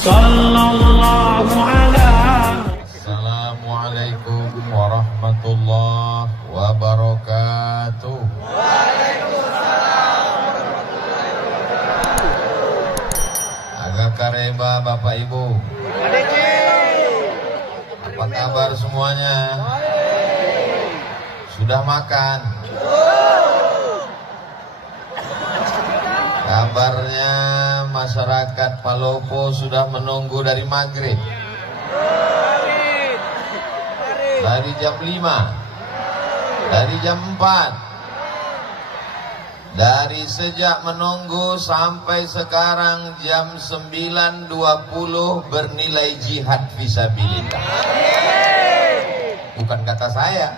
Sallallahu ala. Assalamualaikum warahmatullahi wabarakatuh. Agak kareba Bapak Ibu. Apa kabar semuanya? Sudah makan? Kabarnya masyarakat Palopo sudah menunggu dari maghrib, dari jam 5, dari jam 4, dari sejak menunggu sampai sekarang jam 9.20 bernilai jihad fisabilillah. Bukan kata saya.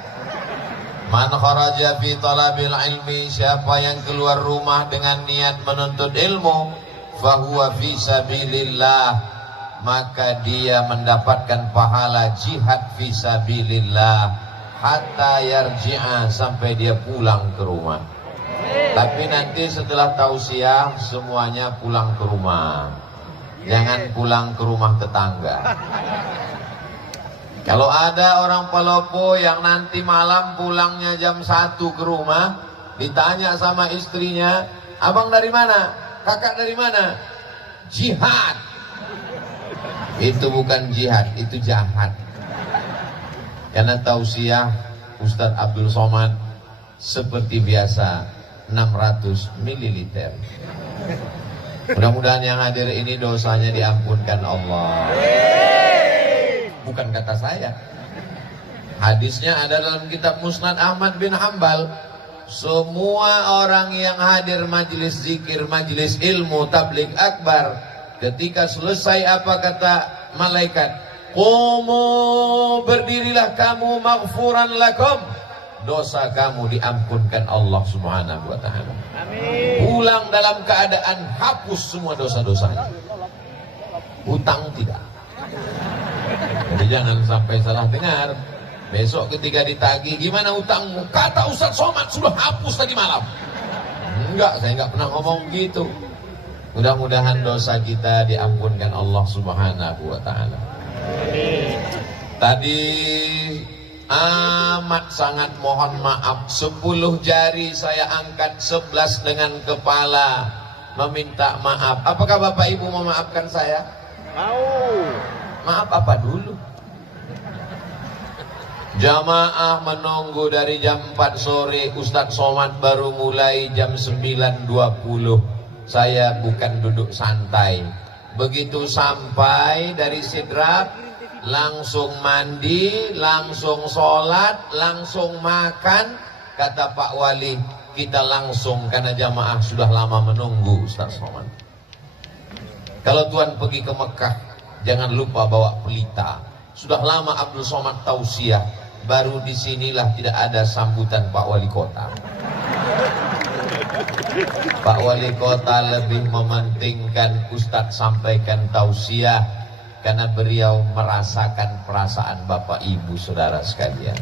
Man kharaja fi talabil ilmi, siapa yang keluar rumah dengan niat menuntut ilmu, fahuwa fi sabilillah, maka dia mendapatkan pahala jihad fi sabilillah hatta yarji'a, sampai dia pulang ke rumah. Tapi nanti setelah tausiah semuanya pulang ke rumah, jangan pulang ke rumah tetangga. Kalau ada orang Palopo yang nanti malam pulangnya jam 1 ke rumah, ditanya sama istrinya, abang dari mana? Kakak dari mana? Jihad. Itu bukan jihad, itu jahat. Karena tausiah Ustadz Abdul Somad seperti biasa 600 ml. Mudah-mudahan yang hadir ini dosanya diampunkan Allah. Bukan kata saya. Hadisnya ada dalam kitab Musnad Ahmad bin Hambal. Semua orang yang hadir majelis zikir, majelis ilmu, tabligh akbar, ketika selesai apa kata malaikat? Qumu, berdirilah kamu, maghfuran lakum, dosa kamu diampunkan Allah Subhanahu wa taala. Amin. Pulang dalam keadaan hapus semua dosa-dosanya. Hutang tidak. Jadi jangan sampai salah dengar. Besok ketika ditagih, gimana utangmu? Kata Ustadz Somad sudah hapus tadi malam. Enggak, saya enggak pernah ngomong gitu. Mudah-mudahan dosa kita diampunkan Allah Subhanahu wa taala. Tadi amat sangat mohon maaf, 10 jari saya angkat, 11 dengan kepala meminta maaf. Apakah Bapak Ibu memaafkan saya? Mau. Maaf apa dulu? Jamaah menunggu dari jam 4 sore, Ustadz Somad baru mulai jam 9.20. Saya bukan duduk santai. Begitu sampai dari Sidrap, langsung mandi, langsung sholat, langsung makan. Kata Pak Wali, kita langsung karena jamaah sudah lama menunggu Ustadz Somad. Kalau Tuhan pergi ke Mekah, jangan lupa bawa pelita. Sudah lama Abdul Somad tausiah, baru disinilah tidak ada sambutan Pak Wali Kota. Pak Wali Kota lebih mementingkan Ustadz sampaikan tausiah, karena beliau merasakan perasaan Bapak Ibu Saudara sekalian.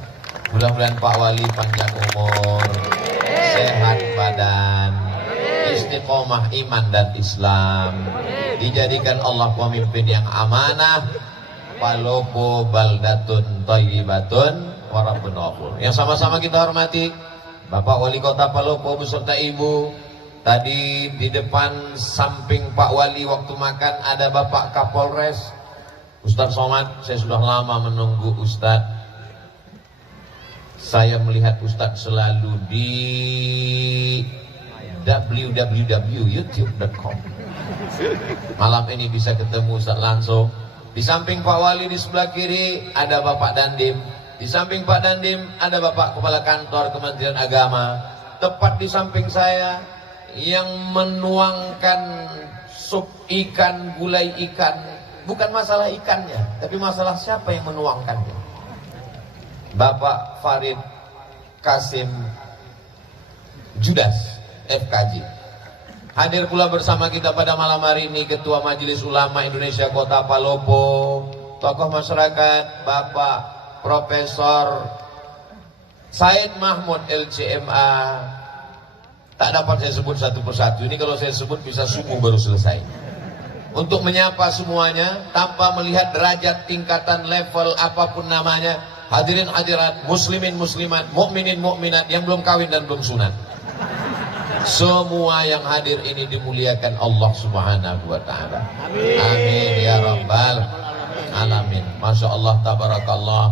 Mudah-mudahan Pak Wali panjang umur, sehat badan, istiqomah iman dan Islam, dijadikan Allah pemimpin yang amanah. Palopo baldatun thayyibatun wa rabbun ghafur. Yang sama-sama kita hormati Bapak Wali Kota Palopo beserta Ibu. Tadi di depan samping Pak Wali waktu makan ada Bapak Kapolres Ustadz Somad. Saya sudah lama menunggu Ustadz. Saya melihat Ustadz selalu di www.youtube.com. Malam ini bisa ketemu Ustadz langsung. Di samping Pak Wali di sebelah kiri ada Bapak Dandim. Di samping Pak Dandim ada Bapak Kepala Kantor Kementerian Agama. Tepat di samping saya yang menuangkan sup ikan, gulai ikan. Bukan masalah ikannya, tapi masalah siapa yang menuangkannya. Bapak Farid Kasim Judas, FKJ. Hadir pula bersama kita pada malam hari ini Ketua Majelis Ulama Indonesia Kota Palopo, tokoh masyarakat Bapak Profesor Said Mahmud LCMA. Tak dapat saya sebut satu persatu. Ini kalau saya sebut bisa subuh baru selesai. untuk menyapa semuanya tanpa melihat derajat, tingkatan, level apapun namanya. Hadirin hadirat, muslimin muslimat, mukminin mukminat yang belum kawin dan belum sunat. Semua yang hadir ini dimuliakan Allah Subhanahu wa taala. Amin ya rabbal alamin. Masya Allah, tabarakallah.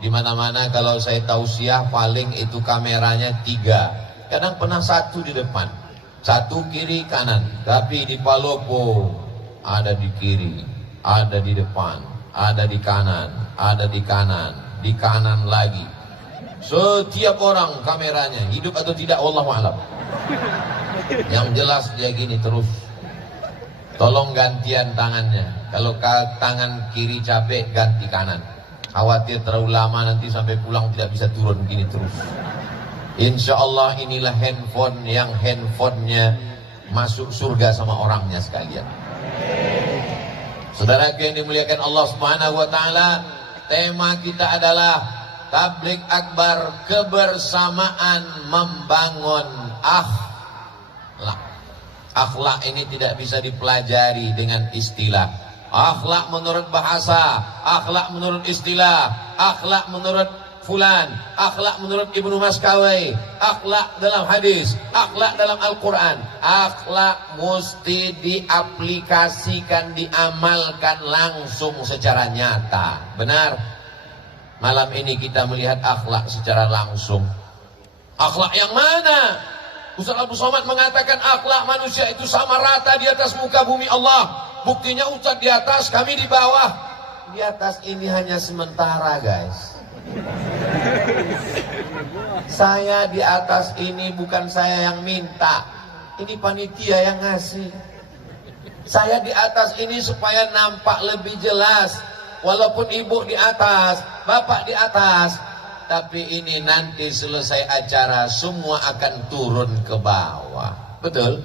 Di mana-mana kalau saya tausiah paling itu kameranya 3. Kadang pernah 1 di depan, 1 kiri kanan. Tapi di Palopo ada di kiri, ada di depan, ada di kanan, ada di kanan lagi. Setiap orang kameranya, hidup atau tidak wallahu a'lam. Yang jelas dia gini terus. Tolong gantian tangannya. Kalau tangan kiri capek, ganti kanan. Khawatir terlalu lama nanti sampai pulang tidak bisa turun, gini terus. Insya Allah inilah handphone yang handphonenya masuk surga sama orangnya sekalian. Saudara yang dimuliakan Allah Subhanahu wa taala, tema kita adalah Tabligh Akbar, kebersamaan membangun akhlak. Akhlak ini tidak bisa dipelajari dengan istilah. Akhlak menurut bahasa, akhlak menurut istilah, akhlak menurut fulan, akhlak menurut Ibnu Maskawai, akhlak dalam hadis, akhlak dalam Al-Quran. Akhlak mesti diaplikasikan, diamalkan langsung secara nyata. Benar? Malam ini kita melihat akhlak secara langsung. Akhlak yang mana? Ustaz Abdul Somad mengatakan akhlak manusia itu sama rata di atas muka bumi Allah. Buktinya Ustaz di atas, kami di bawah. Di atas ini hanya sementara, guys. Saya di atas ini bukan saya yang minta, ini panitia yang ngasih. Saya di atas ini supaya nampak lebih jelas. Walaupun ibu di atas, bapak di atas, tapi ini nanti selesai acara semua akan turun ke bawah. Betul?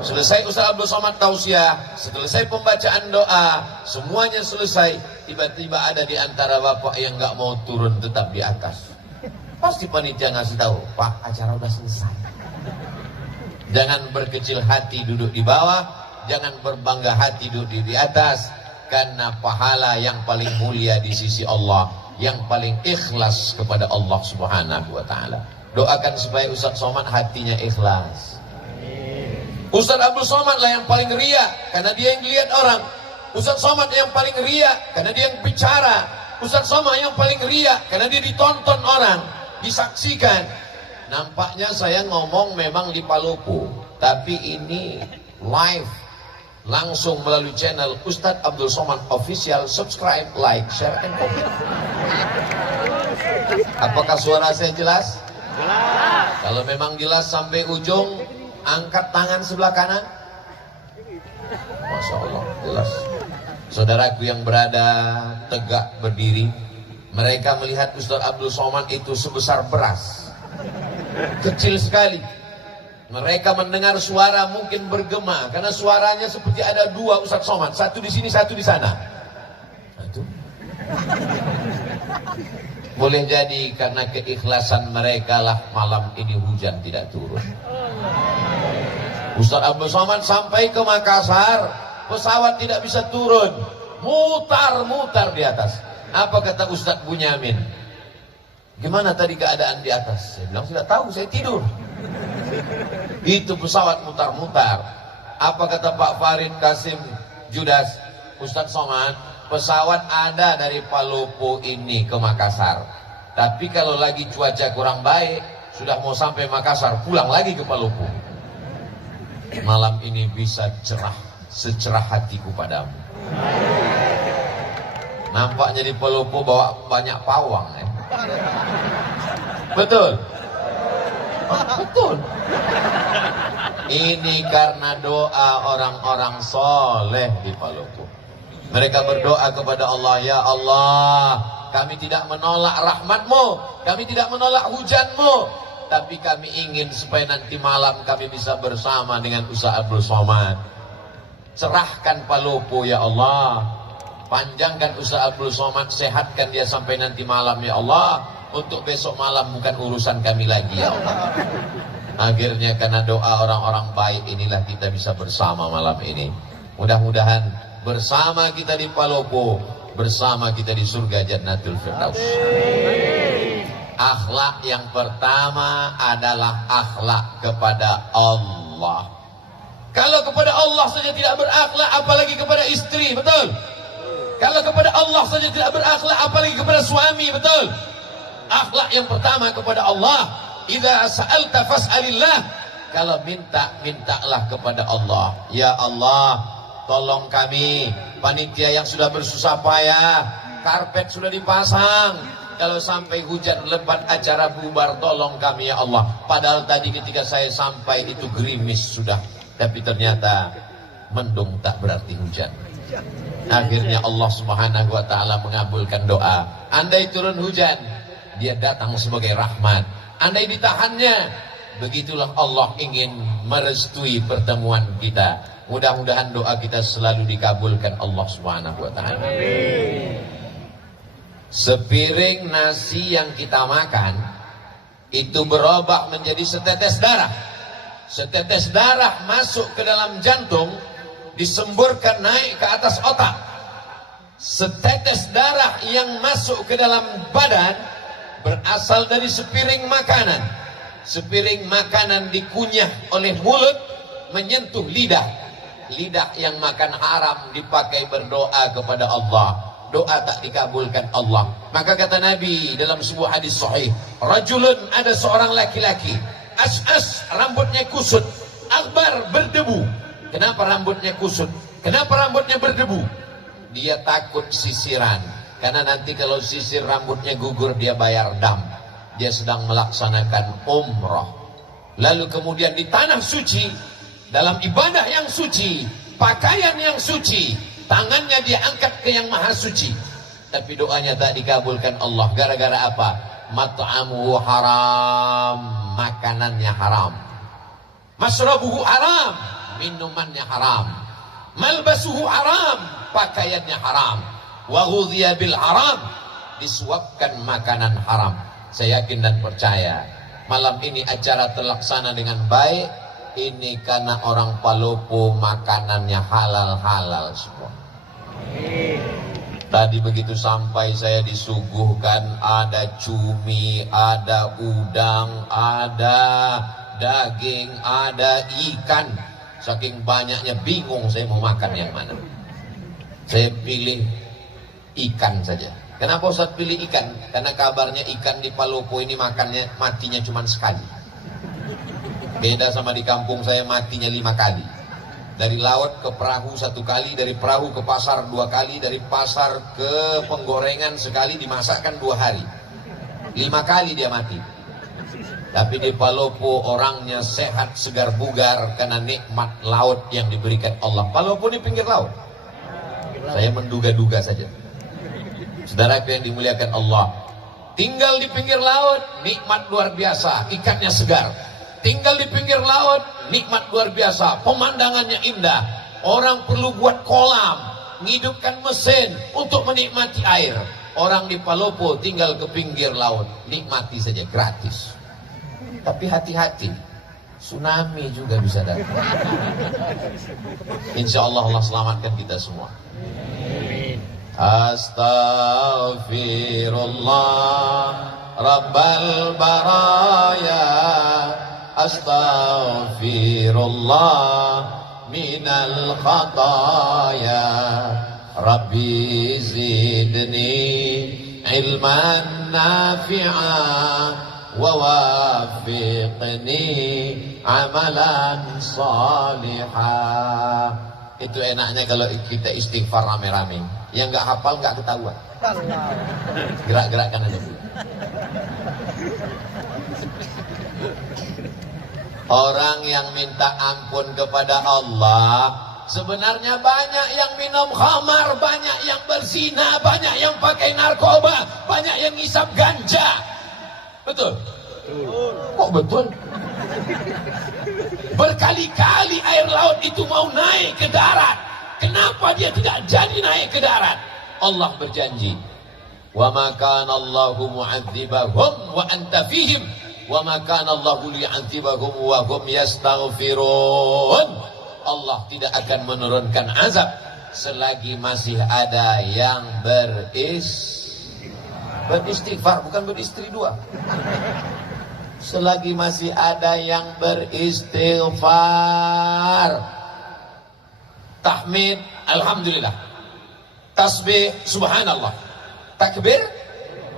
Selesai Ustaz Abdul Somad tausiah, selesai pembacaan doa, semuanya selesai. Tiba-tiba ada di antara bapak yang nggak mau turun, tetap di atas. Pasti panitia ngasih tahu, Pak, acara udah selesai. Jangan berkecil hati duduk di bawah, jangan berbangga hati duduk di atas, karena pahala yang paling mulia di sisi Allah, yang paling ikhlas kepada Allah Subhanahu wa taala. Doakan supaya Ustaz Somad hatinya ikhlas. Ustaz Abdul Somad lah yang paling ria, karena dia yang dilihat orang. Ustaz Somad yang paling ria, karena dia yang bicara. Ustaz Somad yang paling ria, karena dia ditonton orang, disaksikan. Nampaknya saya ngomong memang di Palopo, tapi ini live, langsung melalui channel Ustaz Abdul Somad Official. Subscribe, like, share, and comment. Apakah suara saya jelas? Jelas. Kalau memang jelas sampai ujung, angkat tangan sebelah kanan. Masya Allah, jelas. Saudaraku yang berada tegak berdiri, mereka melihat Ustaz Abdul Somad itu sebesar beras, kecil sekali. Mereka mendengar suara mungkin bergema, karena suaranya seperti ada 2 Ustaz Somad, satu di sini, satu di sana. Itu boleh jadi karena keikhlasan mereka lah malam ini hujan tidak turun. Ustaz Abdul Somad sampai ke Makassar, pesawat tidak bisa turun, mutar-mutar di atas. Apa kata Ustaz Bunyamin? Gimana tadi keadaan di atas? Saya bilang tidak tahu, saya tidur. Itu pesawat mutar-mutar. Apa kata Pak Farid Kasim Judas? Ustaz Somad, pesawat ada dari Palopo ini ke Makassar, tapi kalau lagi cuaca kurang baik, sudah mau sampai Makassar, pulang lagi ke Palopo. Malam ini bisa cerah, secerah hatiku padamu. Nampaknya di Palopo bawa banyak pawang ya. Betul? Betul. Ini karena doa orang-orang soleh di Palopo. Mereka berdoa kepada Allah, ya Allah, kami tidak menolak rahmat-Mu, kami tidak menolak hujan-Mu, tapi kami ingin supaya nanti malam kami bisa bersama dengan Ustaz Abdul Somad. Cerahkan Palopo ya Allah, panjangkan Ustaz Abdul Somad, sehatkan dia sampai nanti malam ya Allah. Untuk besok malam bukan urusan kami lagi ya Allah. Akhirnya karena doa orang-orang baik inilah kita bisa bersama malam ini. Mudah-mudahan bersama kita di Palopo, bersama kita di surga Jannatul Firdaus. Akhlak yang pertama adalah akhlak kepada Allah. Kalau kepada Allah saja tidak berakhlak, apalagi kepada istri, betul? Kalau kepada Allah saja tidak berakhlak, apalagi kepada suami, betul? Akhlak yang pertama kepada Allah. Idza sa'alta fas'alillah. Kalau minta, mintalah kepada Allah. Ya Allah, tolong kami, panitia yang sudah bersusah payah, karpet sudah dipasang, kalau sampai hujan lebat acara bubar, tolong kami ya Allah. Padahal tadi ketika saya sampai itu gerimis sudah, tapi ternyata mendung tak berarti hujan. Akhirnya Allah Subhanahu wa ta'ala mengabulkan doa. Andai turun hujan, dia datang sebagai rahmat. Andai ditahannya, begitulah Allah ingin merestui pertemuan kita. Mudah-mudahan doa kita selalu dikabulkan Allah Subhanahu wa ta'ala. Sepiring nasi yang kita makan itu berubah menjadi setetes darah. Setetes darah masuk ke dalam jantung, disemburkan naik ke atas otak. Setetes darah yang masuk ke dalam badan berasal dari sepiring makanan. Sepiring makanan dikunyah oleh mulut, menyentuh lidah. Lidah yang makan haram dipakai berdoa kepada Allah. Doa tak dikabulkan Allah. Maka kata Nabi dalam sebuah hadis sahih, rajulun, ada seorang laki-laki, as-as, rambutnya kusut, akbar, berdebu. Kenapa rambutnya kusut? Kenapa rambutnya berdebu? Dia takut sisiran, karena nanti kalau sisir rambutnya gugur dia bayar dam. Dia sedang melaksanakan umrah. Lalu kemudian di tanah suci, dalam ibadah yang suci, pakaian yang suci, tangannya dia angkat ke yang maha suci, tapi doanya tak dikabulkan Allah. Gara-gara apa? Mat'amuhu haram, makanannya haram. Masrabuhu haram, minumannya haram. Malbasuhu haram, pakaiannya haram. Wa ghudhiya bil haram, disuapkan makanan haram. Saya yakin dan percaya malam ini acara terlaksana dengan baik. Ini karena orang Palopo makanannya halal-halal semua. Tadi begitu sampai saya disuguhkan ada cumi, ada udang, ada daging, ada ikan. Saking banyaknya bingung saya mau makan yang mana. Saya pilih ikan saja. Kenapa Ustaz pilih ikan? Karena kabarnya ikan di Palopo ini makannya matinya cuma sekali. Beda sama di kampung saya matinya 5 kali. Dari laut ke perahu 1 kali, dari perahu ke pasar 2 kali, dari pasar ke penggorengan sekali, dimasakkan 2 hari. 5 kali dia mati. Tapi di Palopo orangnya sehat, segar bugar karena nikmat laut yang diberikan Allah. Palopo ini pinggir laut. Saya menduga-duga saja. Saudaraku yang dimuliakan Allah, tinggal di pinggir laut, nikmat luar biasa, ikannya segar. Tinggal di pinggir laut, nikmat luar biasa, pemandangannya indah. Orang perlu buat kolam, ngidupkan mesin untuk menikmati air. Orang di Palopo tinggal ke pinggir laut, nikmati saja gratis. Tapi hati-hati, tsunami juga bisa datang. Insya Allah Allah selamatkan kita semua. Astaghfirullah Rabbal baraya, astaghfirullah minal khataya, Rabbi zidni ilman nafi'a wa wafiqni amalan salihah. Itu enaknya kalau kita istighfar rame-rame. Yang nggak hafal nggak ketahuan. Gerak-gerakkan aja. Orang yang minta ampun kepada Allah, sebenarnya banyak yang minum khamar, banyak yang berzina, banyak yang pakai narkoba, banyak yang ngisap ganja. Betul? Kok betul? Berkali-kali air laut itu mau naik ke darat. Kenapa dia tidak jadi naik ke darat? Allah berjanji, wa ma kana Allahu mu'adzibahum wa anta fihim wa ma kana Allahu li'adzibahum wa hum yastaghfirun. Allah tidak akan menurunkan azab selagi masih ada yang beristighfar, bukan beristri dua. Selagi masih ada yang beristighfar, tahmid alhamdulillah, tasbih subhanallah, takbir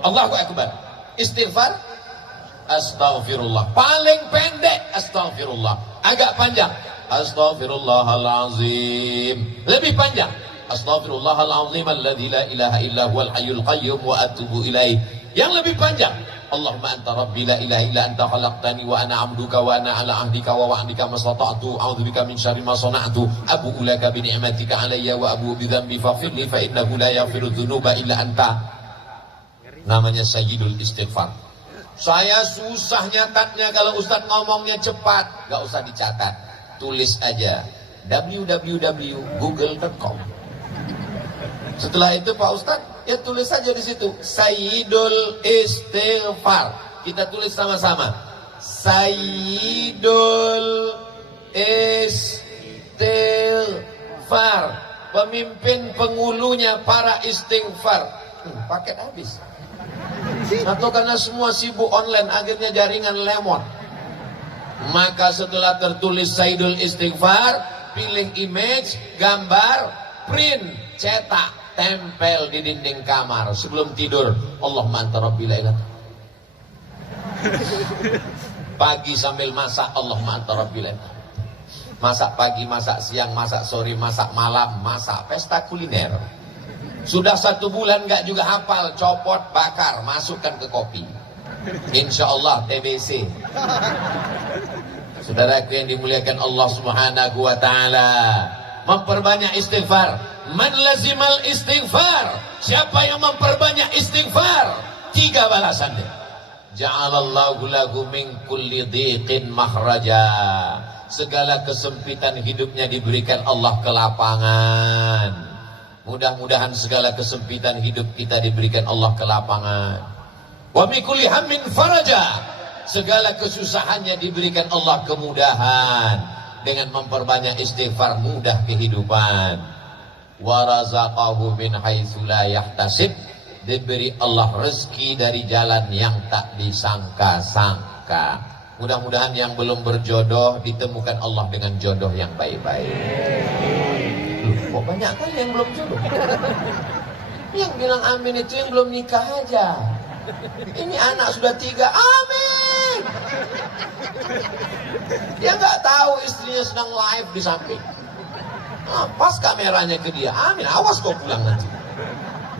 Allahu akbar, istighfar astaghfirullah. Paling pendek astaghfirullah, agak panjang astaghfirullahalazim, lebih panjang astaghfirullahalazim alladzi la ilaha illa huwal hayyul qayyum wa atubu ilaih. Yang lebih panjang Allahumma anta rabbi la ilaha illa anta khalaqtani wa ana 'abduka wa ana 'ala 'ahdika wa wa'dika mastata'tu a'udzubika min syarri ma sana'tu abu'u laka bi ni'matika 'alayya wa abu'u bi dhanbi faghfir li fa innahu la yaghfiru dzunuba illa anta. Namanya sayyidul istighfar. Saya susah nyatatnya kalau Ustaz ngomongnya cepat, gak usah dicatat, tulis aja www.google.com. Setelah itu Pak Ustaz, ya tulis saja di situ Sayyidul Istighfar. Kita tulis sama-sama Sayyidul Istighfar, pemimpin pengulunya para istighfar. Paket habis. Atau karena semua sibuk online, akhirnya jaringan lemot. Maka setelah tertulis Sayyidul Istighfar, pilih image, gambar, print, cetak, tempel di dinding kamar. Sebelum tidur, Allahumma anta rabbi la ilaha. Pagi sambil masak, Allahumma anta rabbi la ilaha. Masak pagi, masak siang, masak sore, masak malam, masak pesta kuliner. Sudah 1 bulan nggak juga hafal, copot, bakar, masukkan ke kopi. Insya Allah TBC. Saudaraku yang dimuliakan Allah Subhanahu wa Ta'ala, memperbanyak istighfar. Man lazimal istighfar, siapa yang memperbanyak istighfar, 3 balasannya. Ja'alallahu lahu min kulli dhiqin makhraja. Segala kesempitan hidupnya diberikan Allah kelapangan. Mudah-mudahan segala kesempitan hidup kita diberikan Allah kelapangan. Wa min kulli hammin faraja. Segala kesusahannya diberikan Allah kemudahan. Dengan memperbanyak istighfar mudah kehidupan. Wa razaqahu min haitsu la yahtasib. Diberi Allah rezeki dari jalan yang tak disangka-sangka. Mudah-mudahan yang belum berjodoh ditemukan Allah dengan jodoh yang baik-baik. Kok banyak kali yang belum jodoh? Yang bilang amin itu yang belum nikah aja. Ini anak sudah 3, amin. Dia nggak tahu istrinya sedang live di samping. Nah, pas kameranya ke dia, amin, awas kau pulang nanti.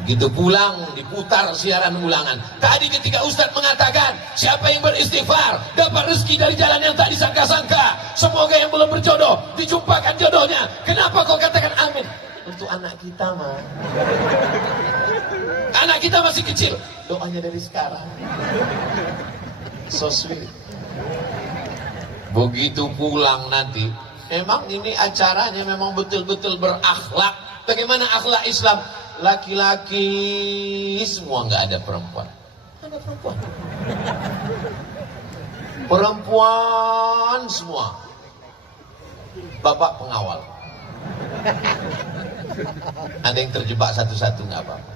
Begitu pulang, diputar siaran ulangan. Tadi ketika Ustadz mengatakan, siapa yang beristighfar dapat rezeki dari jalan yang tak disangka-sangka. Semoga yang belum berjodoh dijumpakan jodohnya. Kenapa kau katakan amin? Untuk anak kita mah. Anak kita masih kecil, doanya dari sekarang. So sweet. Begitu pulang nanti, memang ini acaranya memang betul-betul berakhlak. Bagaimana akhlak Islam? Laki-laki semua, nggak ada perempuan. Ada perempuan. Perempuan semua. Bapak pengawal. Ada yang terjebak satu-satu nggak apa-apa.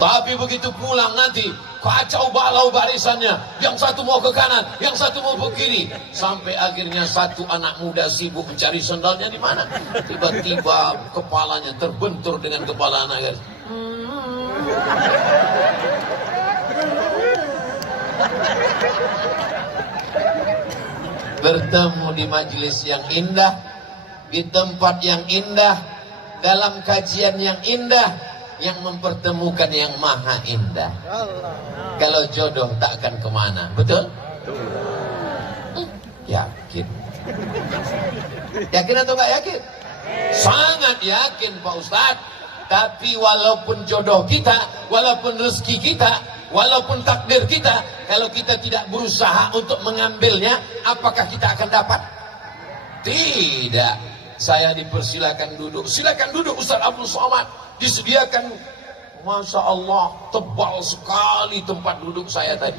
Tapi begitu pulang nanti kacau balau barisannya. Yang satu mau ke kanan, yang satu mau ke kiri. Sampai akhirnya satu anak muda sibuk mencari sendalnya di mana. Tiba-tiba kepalanya terbentur dengan kepala anak. Bertemu di majelis yang indah, di tempat yang indah, dalam kajian yang indah, yang mempertemukan yang maha indah. Kalau jodoh tak akan kemana, betul? Yakin? Yakin atau nggak yakin? Sangat yakin Pak Ustadz. Tapi walaupun jodoh kita, walaupun rezeki kita, walaupun takdir kita, kalau kita tidak berusaha untuk mengambilnya, apakah kita akan dapat? Tidak. Saya dipersilakan duduk. Silakan duduk Ustaz Abdul Somad. Disediakan, Masya Allah, tebal sekali tempat duduk saya tadi.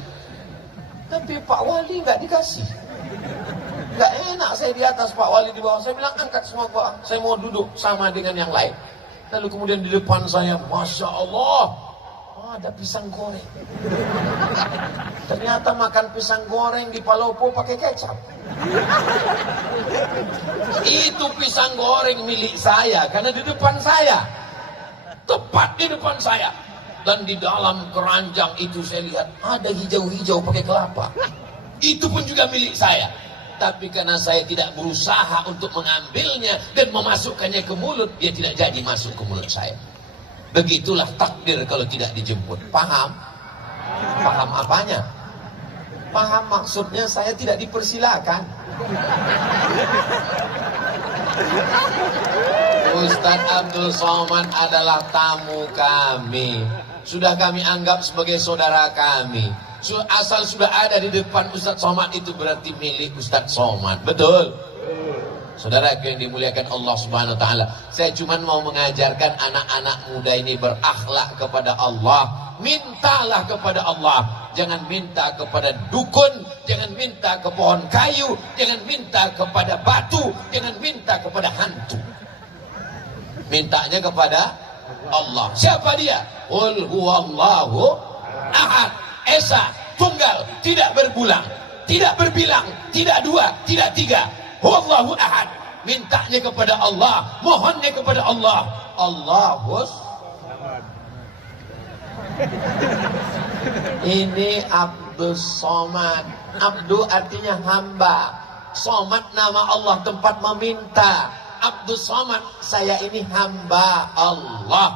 Tapi Pak Wali nggak dikasih. Gak enak saya di atas, Pak Wali di bawah. Saya bilang angkat semua Pak, saya mau duduk sama dengan yang lain. Lalu kemudian di depan saya, Masya Allah, ada pisang goreng. Ternyata makan pisang goreng di Palopo pakai kecap. Itu pisang goreng milik saya karena di depan saya, tepat di depan saya. Dan di dalam keranjang itu saya lihat ada hijau-hijau pakai kelapa. Itu pun juga milik saya. Tapi karena saya tidak berusaha untuk mengambilnya dan memasukkannya ke mulut, dia tidak jadi masuk ke mulut saya. Begitulah takdir kalau tidak dijemput. Paham? Paham apanya? Paham maksudnya saya tidak dipersilakan. Ustadz Abdul Somad adalah tamu kami. Sudah kami anggap sebagai saudara kami. Asal sudah ada di depan Ustadz Somad itu berarti milik Ustadz Somad. Betul? Saudara yang dimuliakan Allah Subhanahu wa taala, saya cuma mau mengajarkan anak-anak muda ini berakhlak kepada Allah. Mintalah kepada Allah, jangan minta kepada dukun, jangan minta ke pohon kayu, jangan minta kepada batu, jangan minta kepada hantu. Mintanya kepada Allah. Siapa dia? Qul huwallahu ahad, esa, tunggal, tidak berbulang, tidak berbilang, tidak dua, tidak tiga. Huwallahu ahad. Mintanya kepada Allah, mohonnya kepada Allah. Allahus. Ini Abdul Somad. Abdu artinya hamba. Somad nama Allah, tempat meminta. Abdul Somad, saya ini hamba Allah.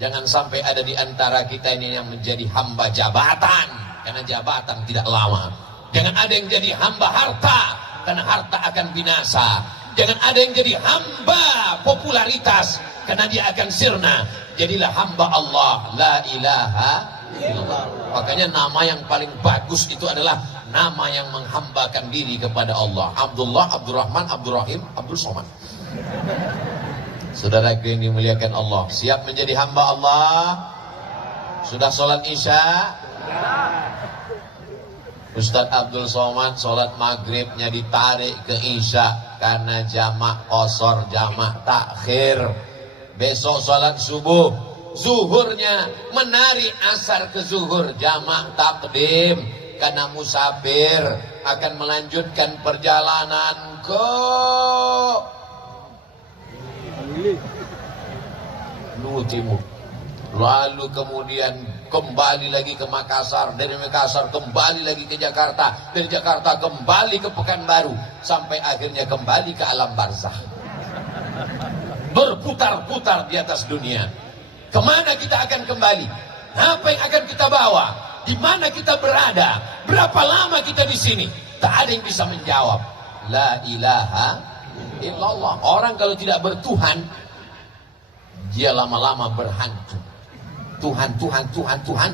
Jangan sampai ada di antara kita ini yang menjadi hamba jabatan, karena jabatan tidak lama. Jangan ada yang jadi hamba harta, karena harta akan binasa. Jangan ada yang jadi hamba popularitas, karena dia akan sirna. Jadilah hamba Allah, la ilaha illallah. Makanya nama yang paling bagus itu adalah nama yang menghambakan diri kepada Allah. Abdullah, Abdurrahman, Abdurrahim, Abdul Somad. Saudara yang dimuliakan Allah, siap menjadi hamba Allah? Sudah sholat isya? Ustadz Abdul Somad sholat maghribnya ditarik ke isya karena jamak qasar, jamak takhir. Besok sholat subuh, zuhurnya menarik asar ke zuhur, jamak takdim. Karena musafir akan melanjutkan perjalanan ke Luwu Timur. Lalu kemudian kembali lagi ke Makassar, dari Makassar kembali lagi ke Jakarta, dari Jakarta kembali ke Pekanbaru, sampai akhirnya kembali ke alam barzakh. Berputar-putar di atas dunia. Kemana kita akan kembali? Apa yang akan kita bawa? Di mana kita berada? Berapa lama kita di sini? Tak ada yang bisa menjawab. La ilaha illallah. Orang kalau tidak bertuhan, dia lama-lama berhantu. Tuhan, Tuhan, Tuhan, Tuhan.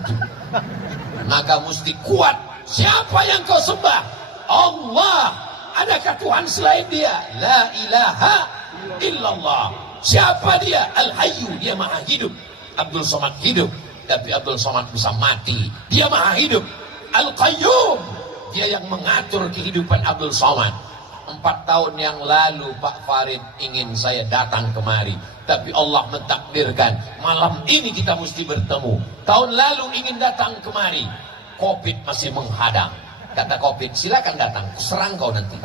Maka mesti kuat. Siapa yang kau sembah? Allah. Adakah Tuhan selain dia? La ilaha illallah. Siapa dia? Al-Hayyu. Dia maha hidup. Abdul Somad hidup, tapi Abdul Somad bisa mati. Dia maha hidup. Al-Qayyum. Dia yang mengatur kehidupan Abdul Somad. 4 tahun yang lalu Pak Farid ingin saya datang kemari, tapi Allah mentakdirkan malam ini kita mesti bertemu. Tahun lalu ingin datang kemari, Covid masih menghadang. Kata Covid, silakan datang, serang kau nanti.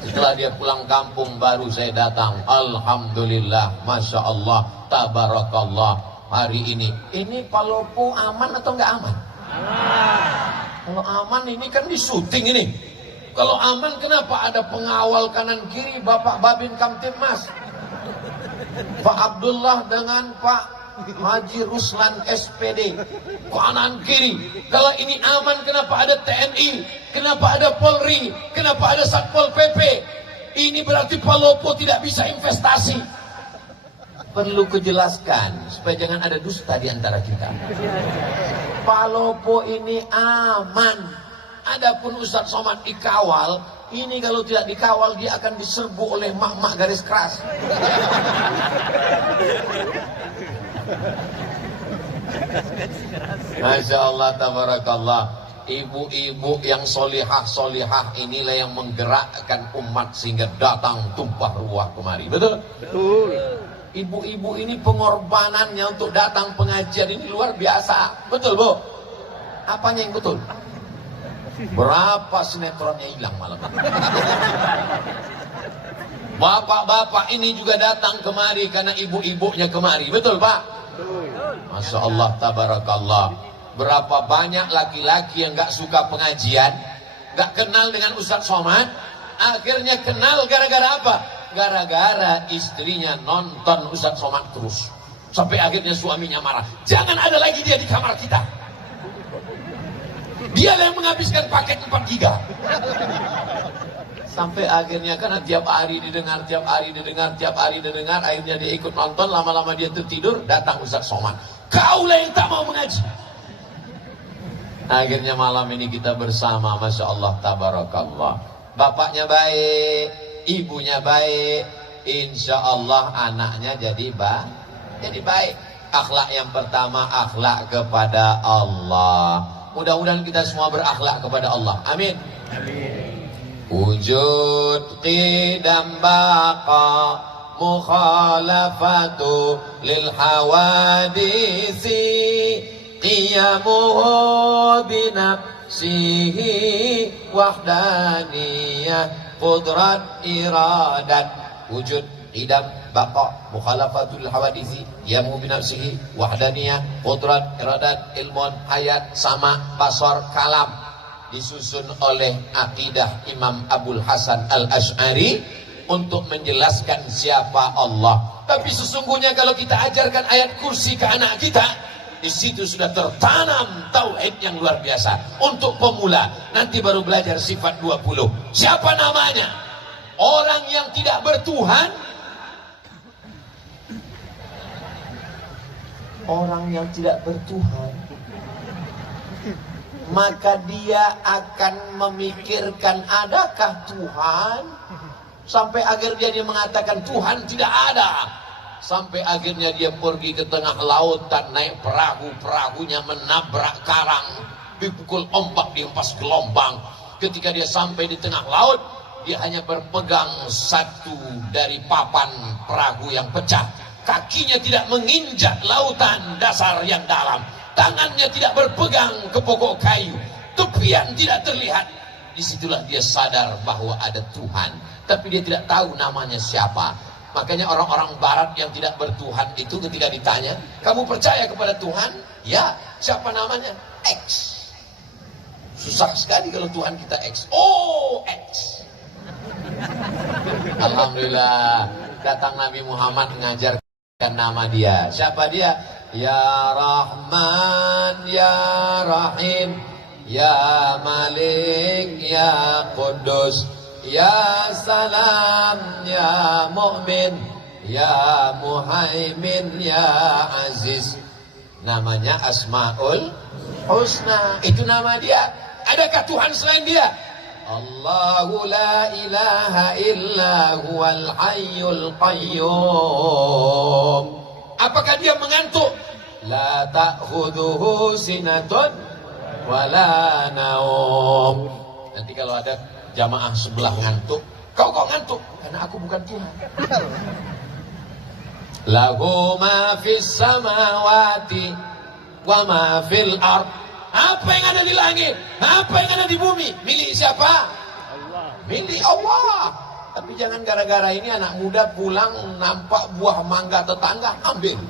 Setelah dia pulang kampung baru saya datang. Alhamdulillah, Masya Allah, Tabarakallah. Hari ini Palopo aman atau enggak aman? Kalau aman ini kan di syuting ini. Kalau aman kenapa ada pengawal kanan kiri Bapak Babin Kamtibmas, Pak Abdullah dengan Pak Haji Ruslan SPD kanan kiri. Kalau ini aman kenapa ada TNI, kenapa ada Polri, kenapa ada Satpol PP? Ini berarti Palopo tidak bisa investasi. Perlu kejelaskan supaya jangan ada dusta di antara kita. Palopo ini aman. Adapun Ustadz Somad dikawal, ini kalau tidak dikawal dia akan diserbu oleh mak-mak garis keras. Masya Allah, tabarakallah. ibu-ibu yang solihah inilah yang menggerakkan umat sehingga datang tumpah ruah kemari. Betul? Betul. Ibu-ibu ini pengorbanannya untuk datang pengajian ini luar biasa. Betul, Bu? Apanya yang betul? Berapa sinetronnya hilang malam ini? Bapak-bapak ini juga datang kemari karena ibu-ibunya kemari. Betul, Pak? Masya Allah, tabarakallah. Berapa banyak laki-laki yang gak suka pengajian, gak kenal dengan Ustadz Somad, akhirnya kenal gara-gara apa? Gara-gara istrinya nonton Ustadz Somad terus. Sampai akhirnya suaminya marah. Jangan ada lagi dia di kamar kita. Dia yang menghabiskan paket 4 giga. Sampai akhirnya karena tiap hari didengar, akhirnya dia ikut nonton, lama-lama dia tertidur, datang Ustaz Somad. Kaulah yang tak mau mengaji. Akhirnya malam ini kita bersama, Masya Allah, tabarakallah. Bapaknya baik, ibunya baik, insya Allah anaknya jadi baik. Akhlak yang pertama, akhlak kepada Allah. Mudah-mudahan kita semua berakhlak kepada Allah. Amin. Wujud qidam baqa mukhalafatu lil hawadisi qiyamuhu binafsihi wahdaniyah qudrat iradat. Wujud qidam baqa mukhalafatul hawadisi qiyamuhu binafsihi wahdaniyah qudrat iradat ilmun hayat sama basar kalam. Disusun oleh akidah Imam Abul Hasan Al-Asy'ari untuk menjelaskan siapa Allah. Tapi sesungguhnya kalau kita ajarkan ayat kursi ke anak kita, di situ sudah tertanam tauhid yang luar biasa. Untuk pemula, nanti baru belajar sifat 20. Siapa namanya? Orang yang tidak bertuhan. Orang yang tidak bertuhan, maka dia akan memikirkan adakah Tuhan, sampai akhirnya dia mengatakan Tuhan tidak ada, sampai akhirnya dia pergi ke tengah lautan naik perahunya menabrak karang, dipukul ombak, dihempas gelombang. Ketika dia sampai di tengah laut, dia hanya berpegang satu dari papan perahu yang pecah, kakinya tidak menginjak lautan dasar yang dalam, tangannya tidak berpegang ke pokok kayu, tepian tidak terlihat. Disitulah dia sadar bahwa ada Tuhan, tapi dia tidak tahu namanya siapa. Makanya orang-orang barat yang tidak bertuhan itu ketika ditanya, kamu percaya kepada Tuhan? Ya. Siapa namanya? X. Susah sekali kalau Tuhan kita X. Oh, X. Alhamdulillah, datang Nabi Muhammad mengajarkan nama dia. Siapa dia? Ya Rahman, Ya Rahim, Ya Malik, Ya Qudus, Ya Salam, Ya Mu'min, Ya Muhaimin, Ya Aziz. Namanya Asmaul Husna. Itu nama dia. Adakah Tuhan selain dia? Allahu la ilaha illa huwal hayyul qayyum. Apakah dia mengantuk? La ta'khudhuhu sinatun wala naum. Nanti kalau ada jamaah sebelah ngantuk, kau ngantuk? Karena aku bukan Tuhan. Lahu ma fis samawati wa ma fil ard. Apa yang ada di langit, apa yang ada di bumi, milik siapa? Allah. Milik Allah. Tapi jangan gara-gara ini anak muda pulang nampak buah mangga tetangga, ambil.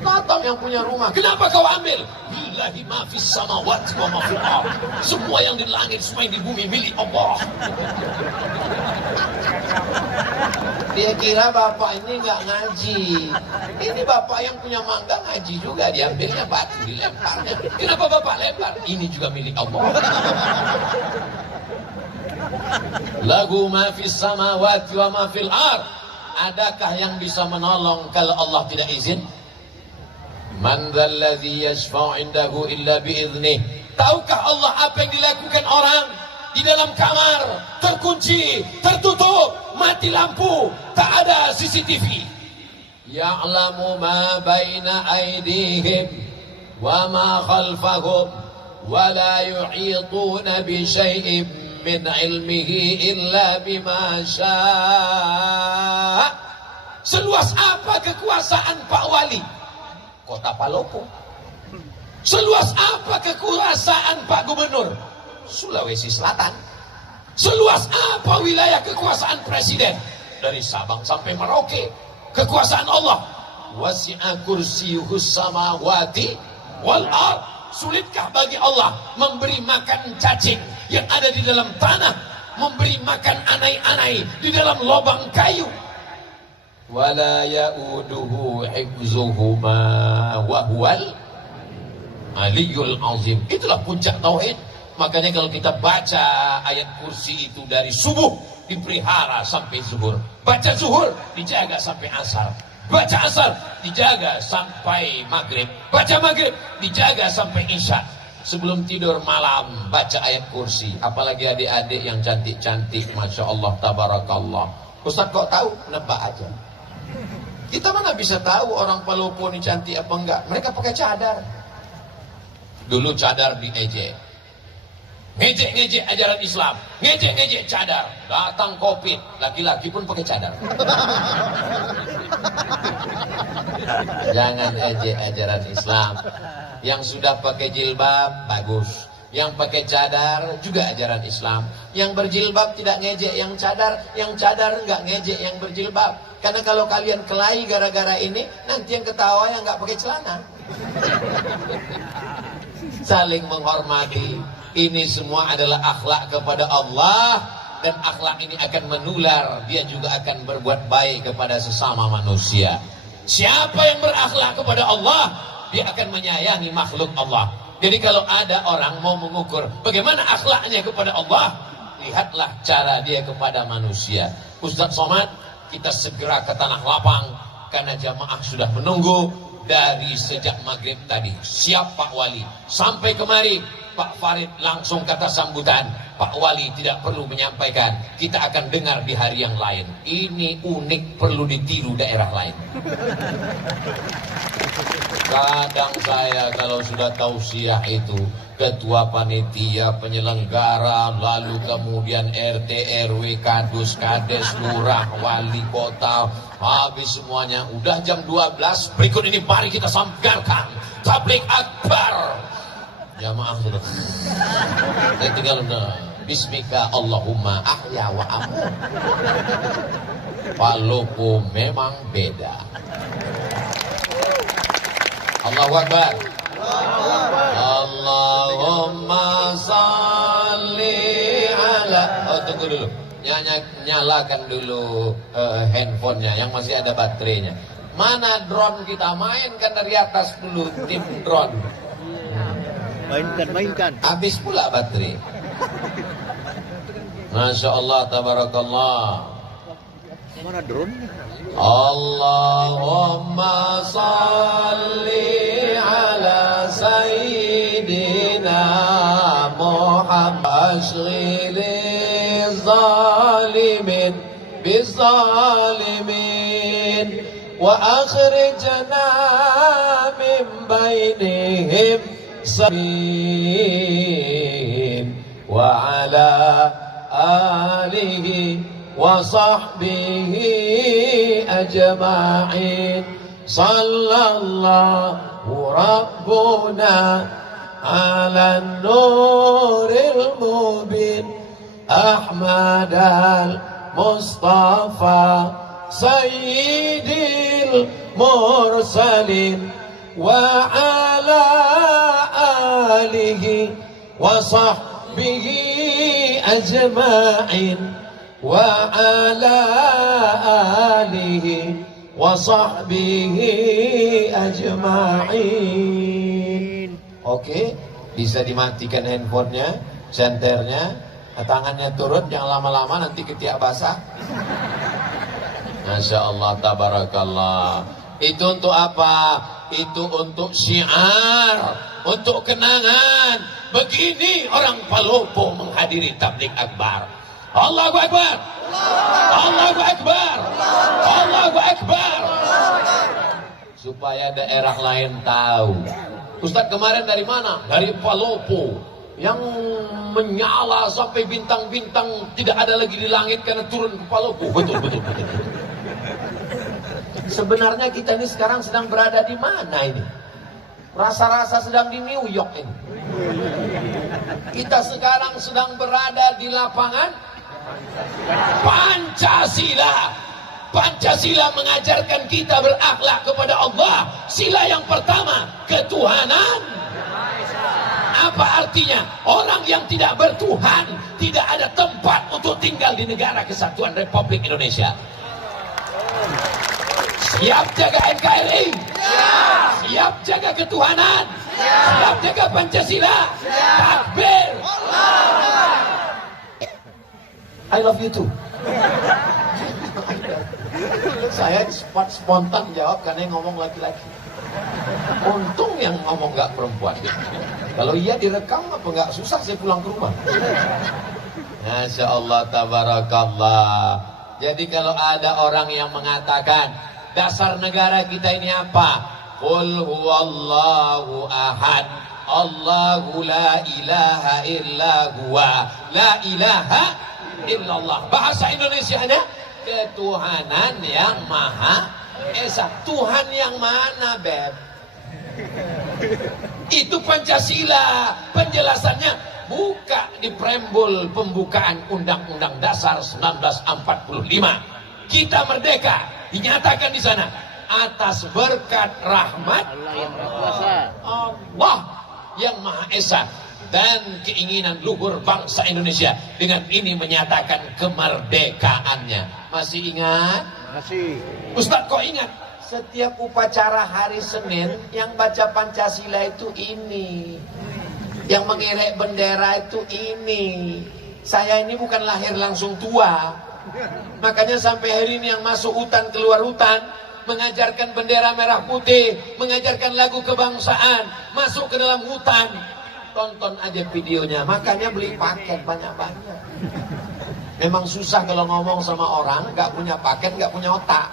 Datang yang punya rumah, kenapa kau ambil? Lillahi ma fis samawati wa ma fil ard. Semua yang di langit, semua yang di bumi milik Allah. Dia kira bapak ini nggak ngaji. Ini bapak yang punya mangga ngaji juga, diambilnya batu, dilemparnya. Kenapa bapak lempar? Ini juga milik Allah. Lahu ma fis samawati wa ma fil ard. Adakah yang bisa menolong kalau Allah tidak izin? Man dzalladzi yashfa'u 'indahu illa bi'idnih. Tahukah Allah apa yang dilakukan orang di dalam kamar, terkunci, tertutup, mati lampu, tak ada CCTV? Ya'lamu ma baina aydihim wa ma khalfahum wa la yuhituna bi syai'in min ilmihi illa bima syaa. Seluas apa kekuasaan Pak Wali Kota Palopo? Seluas apa kekuasaan Pak Gubernur Sulawesi Selatan? Seluas apa wilayah kekuasaan Presiden dari Sabang sampai Merauke? Kekuasaan Allah. Wasi'a kursiyuhus samawati wal ard. Sulitkah bagi Allah memberi makan cacing yang ada di dalam tanah, memberi makan anai-anai di dalam lubang kayu? Wala ya'uduhu hifzuhuma wa huwal aliyul azim. Itulah puncak tauhid. Makanya kalau kita baca ayat kursi itu dari subuh dipelihara sampai zuhur, baca zuhur dijaga sampai asar, baca asar dijaga sampai maghrib, baca maghrib dijaga sampai isya. Sebelum tidur malam baca ayat kursi. Apalagi adik-adik yang cantik-cantik, masya Allah, tabarakallah. Ustaz kok tahu? Nebak aja. Kita mana bisa tahu orang Palopo ini cantik apa enggak? Mereka pakai cadar. Dulu cadar diejek, ngejek-ngejek ajaran Islam, ngejek-ngejek cadar. Datang Covid, laki-laki pun pakai cadar. Jangan ejek ajaran Islam. Yang sudah pakai jilbab bagus, yang pakai cadar juga ajaran Islam. Yang berjilbab tidak ngejek yang cadar enggak ngejek yang berjilbab. Karena kalau kalian kelahi gara-gara ini, nanti yang ketawa yang enggak pakai celana. Saling menghormati. Ini semua adalah akhlak kepada Allah, dan akhlak ini akan menular. Dia juga akan berbuat baik kepada sesama manusia. Siapa yang berakhlak kepada Allah, dia akan menyayangi makhluk Allah. Jadi kalau ada orang mau mengukur bagaimana akhlaknya kepada Allah, lihatlah cara dia kepada manusia. Ustaz Somad, kita segera ke Tanah Lapang karena jamaah sudah menunggu dari sejak maghrib tadi. Siap Pak Wali. Sampai kemari Pak Farid langsung kata sambutan, Pak Wali tidak perlu menyampaikan, kita akan dengar di hari yang lain. Ini unik, perlu ditiru daerah lain. Kadang saya kalau sudah tausiah itu, ketua panitia, penyelenggara, lalu kemudian RT, RW, kadus, kades, lurah, wali kota, habis semuanya. Udah jam 12, berikut ini mari kita sampaikan tablik akbar. Jamaah sudah. Saya tinggal Bismika Allahumma ahya wa amut. Palopo memang beda. Allahu Akbar. Allahumma salli ala. Oh, tunggu dulu. Nyalakan dulu handphonenya yang masih ada baterainya. Mana drone kita? Mainkan dari atas dulu tim drone. Mainkan. Habis pula baterai. Masya Allah, tabarakallah. Mana drone? Allahumma salli ala sayyidina Muhammad ashghili zalimin bizalimin wa akhrijna min bainihim samin wa ala alihi wa sahbihi ajma'in. Sallallahu rabbuna ala nuril mubin Ahmad al-Mustafa sayyidil mursalin wa ala alihi wa sahbihi ajma'in wa ala alihi wa sahbihi ajma'in. Oke, bisa dimatikan handphonenya, senternya, tangannya turun, jangan lama-lama nanti ketiak basah. Masya Allah, tabarakallah. Itu untuk apa? Itu untuk syiar, untuk kenangan. Begini orang Palopo menghadiri tablik akbar. Allahu Akbar, Allahu Akbar, Allahu Akbar. Supaya daerah lain tahu Ustadz kemarin dari mana? Dari Palopo, yang menyala sampai bintang-bintang tidak ada lagi di langit karena turun ke Palopo. Betul. Sebenarnya kita ini sekarang sedang berada di mana ini? Rasa-rasa sedang di New York ini. Kita sekarang sedang berada di lapangan Pancasila. Pancasila mengajarkan kita berakhlak kepada Allah. Sila yang pertama, ketuhanan. Apa artinya? Orang yang tidak bertuhan tidak ada tempat untuk tinggal di negara kesatuan Republik Indonesia. Siap jaga NKRI? Siap jaga ketuhanan? Siap jaga Pancasila? Takbir! I love you too. Saya spontan jawab karena yang ngomong laki-laki. Untung yang ngomong gak perempuan. Kalau iya direkam apa gak susah saya pulang ke rumah. Masya Allah, tabarakallah. Jadi kalau ada orang yang mengatakan dasar negara kita ini apa? Qul huwallahu ahad, Allahu la ilaha illa huwa, la ilaha illallah. Bahasa Indonesianya ketuhanan yang maha esa. Tuhan yang mana, Beb? Itu Pancasila. Penjelasannya buka di preambul pembukaan Undang-Undang Dasar 1945. Kita merdeka, dinyatakan di sana atas berkat rahmat Allah yang maha esa dan keinginan luhur bangsa Indonesia. Dengan ini menyatakan kemerdekaannya. Masih ingat? Masih. Ustadz kok ingat? Setiap upacara hari Senin yang baca Pancasila itu ini, yang mengerek bendera itu ini. Saya ini bukan lahir langsung tua, makanya sampai hari ini yang masuk hutan keluar hutan mengajarkan bendera merah putih, mengajarkan lagu kebangsaan, masuk ke dalam hutan. Tonton aja videonya, makanya beli paket banyak-banyak. Memang susah kalau ngomong sama orang gak punya paket, gak punya otak.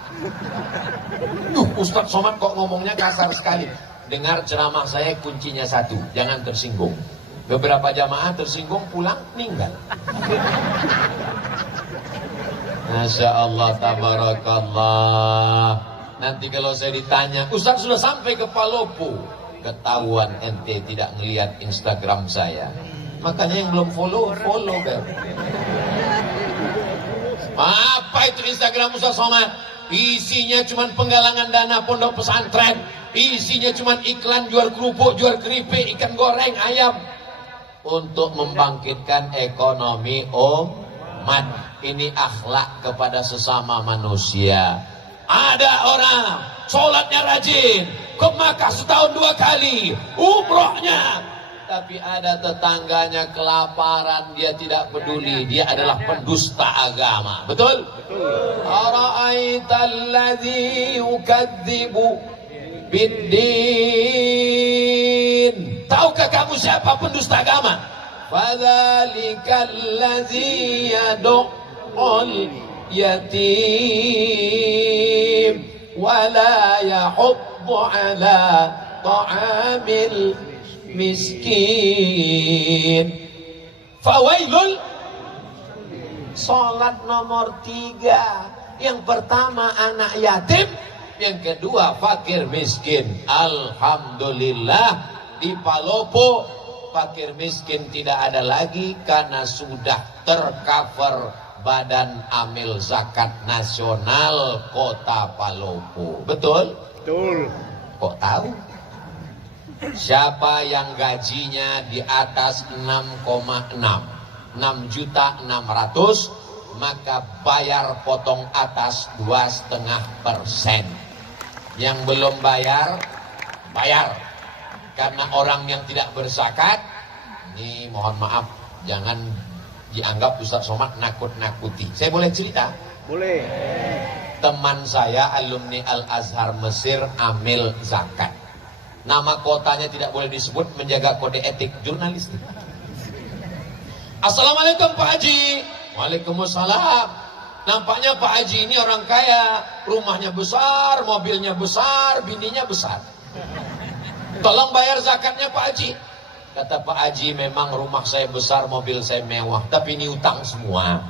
Ustadz Somad kok ngomongnya kasar sekali. Dengar ceramah saya, kuncinya satu, jangan tersinggung. Beberapa jamaah tersinggung, pulang meninggal. Masya Allah, tabarakallah. Nanti kalau saya ditanya, Ustadz sudah sampai ke Palopo, ketahuan ente tidak ngelihat Instagram saya. Makanya yang belum follow Beb. Apa itu Instagram Ustadz Somad? Isinya cuma penggalangan dana pondok pesantren, isinya cuma iklan jual kerupuk, jual keripik, ikan goreng, ayam, untuk membangkitkan ekonomi umat. Ini akhlak kepada sesama manusia. Ada orang sholatnya rajin, ke Makkah setahun 2 kali, umrohnya, tapi ada tetangganya kelaparan, dia tidak peduli, dia adalah pendusta agama. Betul? Ara'aital ladzi yukadzibu biddin. Tahukah kamu siapa pendusta agama? Fadzalikal ladzi yad'ul yatim wa la yahuddu ala ta'amil miskin. Fawailul. Salat nomor 3. Yang pertama anak yatim, yang kedua fakir miskin. Alhamdulillah di Palopo fakir miskin tidak ada lagi karena sudah tercover Badan Amil Zakat Nasional Kota Palopo. Betul? Betul. Kok tahu? Siapa yang gajinya di atas 6,6, 6.600.000, maka bayar potong atas 2,5%. Yang belum bayar, bayar. Karena orang yang tidak berzakat, ini mohon maaf, jangan dianggap Ustadz Somad nakut-nakuti. Saya boleh cerita? Boleh. Teman saya alumni Al-Azhar Mesir amil zakat. Nama kotanya tidak boleh disebut, menjaga kode etik jurnalistik. Assalamualaikum Pak Haji. Waalaikumsalam. Nampaknya Pak Haji ini orang kaya, rumahnya besar, mobilnya besar, bininya besar. Tolong bayar zakatnya Pak Haji. Kata Pak Haji, memang rumah saya besar, mobil saya mewah, tapi ini utang semua.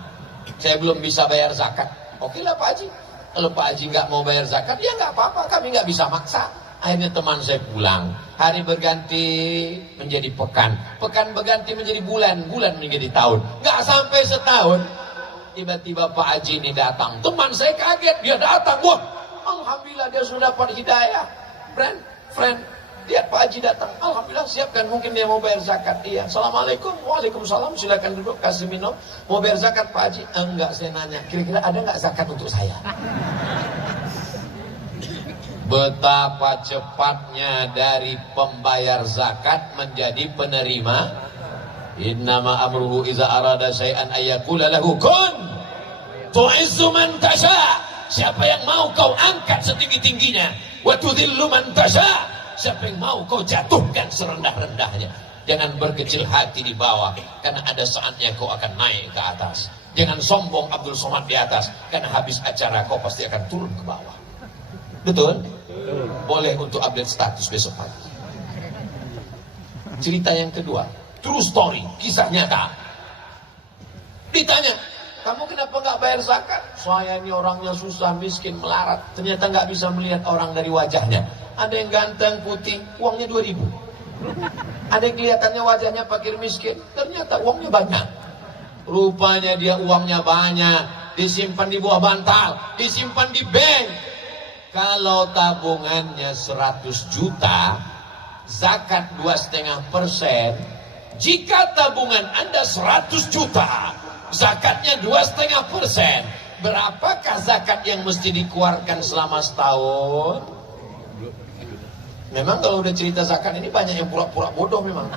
Saya belum bisa bayar zakat. Oke lah Pak Haji. Kalau Pak Haji nggak mau bayar zakat, ya nggak apa-apa, kami nggak bisa maksa. Akhirnya teman saya pulang. Hari berganti menjadi pekan, pekan berganti menjadi bulan, bulan menjadi tahun. Nggak sampai setahun, tiba-tiba Pak Haji ini datang. Teman saya kaget, dia datang. Wah, alhamdulillah dia sudah dapat hidayah. Friend, lihat Pak Haji datang. Alhamdulillah, siapkan, mungkin dia mau bayar zakat. Iya, assalamualaikum, waalaikumsalam, silakan duduk, kasih minum. Mau bayar zakat Pak Haji? Enggak, saya nanya, kira-kira ada nggak zakat untuk saya? Betapa cepatnya dari pembayar zakat menjadi penerima. Innama amruhu iza arada syai'an ayyakula lahu kun tu'izzu man tasha. Siapa yang mau kau angkat setinggi-tingginya, wa tudhillu man tasha. Siapa yang mau kau jatuhkan serendah-rendahnya. Jangan berkecil hati di bawah, karena ada saatnya kau akan naik ke atas. Jangan sombong Abdul Somad di atas, karena habis acara kau pasti akan turun ke bawah. Betul? Boleh untuk update status besok pagi. Cerita yang kedua, true story, kisah nyata. Ditanya, kamu kenapa nggak bayar zakat? Saya ini orangnya susah, miskin, melarat. Ternyata nggak bisa melihat orang dari wajahnya. Ada yang ganteng, putih, uangnya 2.000. Ada yang kelihatannya wajahnya fakir miskin, ternyata uangnya banyak. Rupanya dia uangnya banyak, disimpan di bawah bantal, disimpan di bank. Kalau tabungannya 100 juta, zakat 2,5%. Jika tabungan Anda 100 juta, zakatnya 2,5%. Berapakah zakat yang mesti dikeluarkan selama setahun? Memang kalau udah cerita zakat ini banyak yang pura-pura bodoh memang.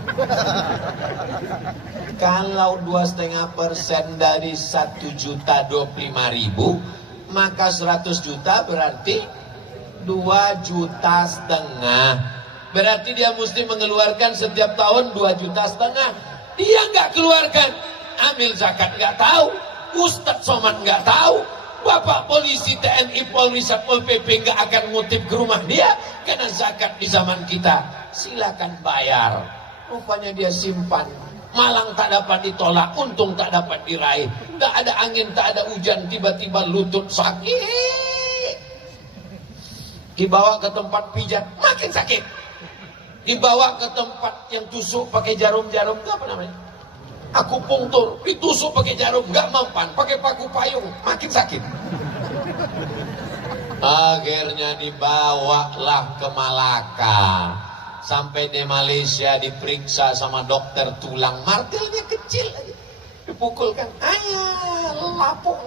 Kalau 2,5% dari 1.025.000, maka 100 juta berarti 2,5 juta. Berarti dia mesti mengeluarkan setiap tahun 2,5 juta. Dia nggak keluarkan. Ambil zakat nggak tahu. Ustadz Somad nggak tahu. Bapak polisi, TNI, Polri, Satpol PP nggak akan ngutip ke rumah dia. Karena zakat di zaman kita, silakan bayar. Rupanya dia simpan. Malang tak dapat ditolak, untung tak dapat diraih. Tak ada angin, tak ada hujan, tiba-tiba lutut sakit. Dibawa ke tempat pijat, makin sakit. Dibawa ke tempat yang tusuk pakai jarum-jarum, itu apa namanya? Akupunktur, ditusuk pakai jarum, nggak mempan, pakai paku payung, makin sakit. Akhirnya dibawalah ke Malaka. Sampai di Malaysia diperiksa sama dokter tulang, martilnya kecil aja. Dipukulkan, ayah, lapuk.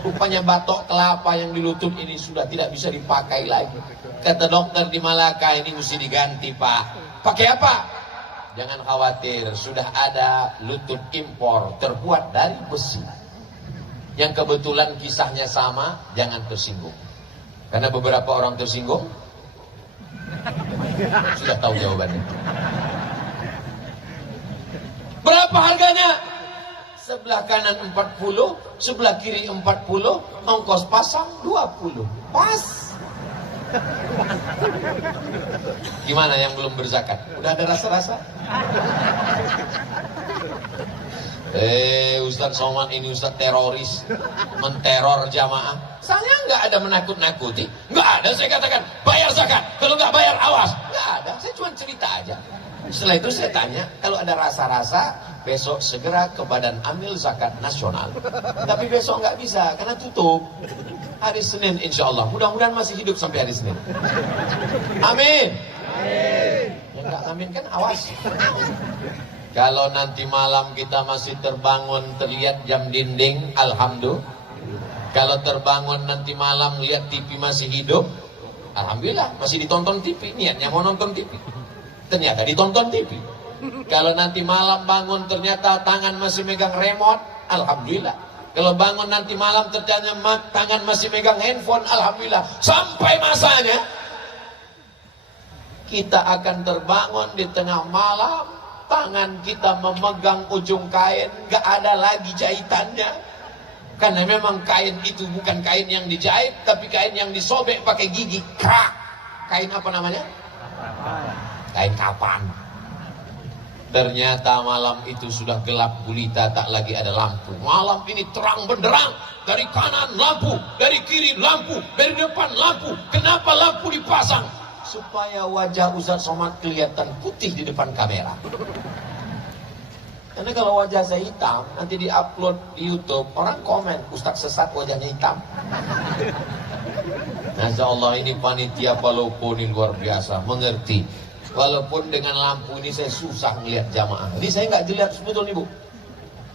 Rupanya batok kelapa yang di lutut ini sudah tidak bisa dipakai lagi. Kata dokter di Malaka, ini mesti diganti Pak. Pakai apa? Jangan khawatir, sudah ada lutut impor terbuat dari besi. Yang kebetulan kisahnya sama, jangan tersinggung. Karena beberapa orang tersinggung sudah tahu jawabannya. Berapa harganya? Sebelah kanan 40, sebelah kiri 40, ongkos pasang 20. Pas. Gimana yang belum berzakat? Udah ada rasa-rasa? Ustadz Somad ini Ustadz teroris, menteror jamaah. Saya nggak ada menakut-nakuti, nggak ada. Saya katakan bayar zakat, kalau nggak bayar awas. Nggak ada, saya cuma cerita aja. Setelah itu saya tanya, kalau ada rasa-rasa, besok segera ke Badan Amil Zakat Nasional. Tapi besok nggak bisa, karena tutup. Hari Senin insya Allah. Mudah-mudahan masih hidup sampai hari Senin. Amin. Yang nggak amin kan awas. Kalau nanti malam kita masih terbangun, terlihat jam dinding, alhamdulillah. Kalau terbangun nanti malam lihat TV masih hidup, alhamdulillah, masih ditonton TV. Niatnya mau nonton TV, ternyata ditonton TV. Kalau nanti malam bangun ternyata tangan masih megang remote, alhamdulillah. Kalau bangun nanti malam ternyata tangan masih megang handphone, alhamdulillah. Sampai masanya kita akan terbangun di tengah malam, tangan kita memegang ujung kain, gak ada lagi jahitannya. Karena memang kain itu bukan kain yang dijahit, tapi kain yang disobek pakai gigi, krak. kain apa namanya? Kain kapan. Ternyata malam itu sudah gelap gulita, tak lagi ada lampu. Malam ini terang benderang, dari kanan lampu, dari kiri lampu, dari depan lampu. Kenapa lampu dipasang? Supaya wajah Ustaz Somad kelihatan putih di depan kamera. Karena kalau wajah saya hitam, nanti diupload di YouTube, orang komen, Ustaz sesat wajahnya hitam. Masya Allah, ini panitia Palopo ini luar biasa, mengerti. Walaupun dengan lampu ini saya susah melihat jamaah. Ini saya nggak jelas sebetulnya Bu.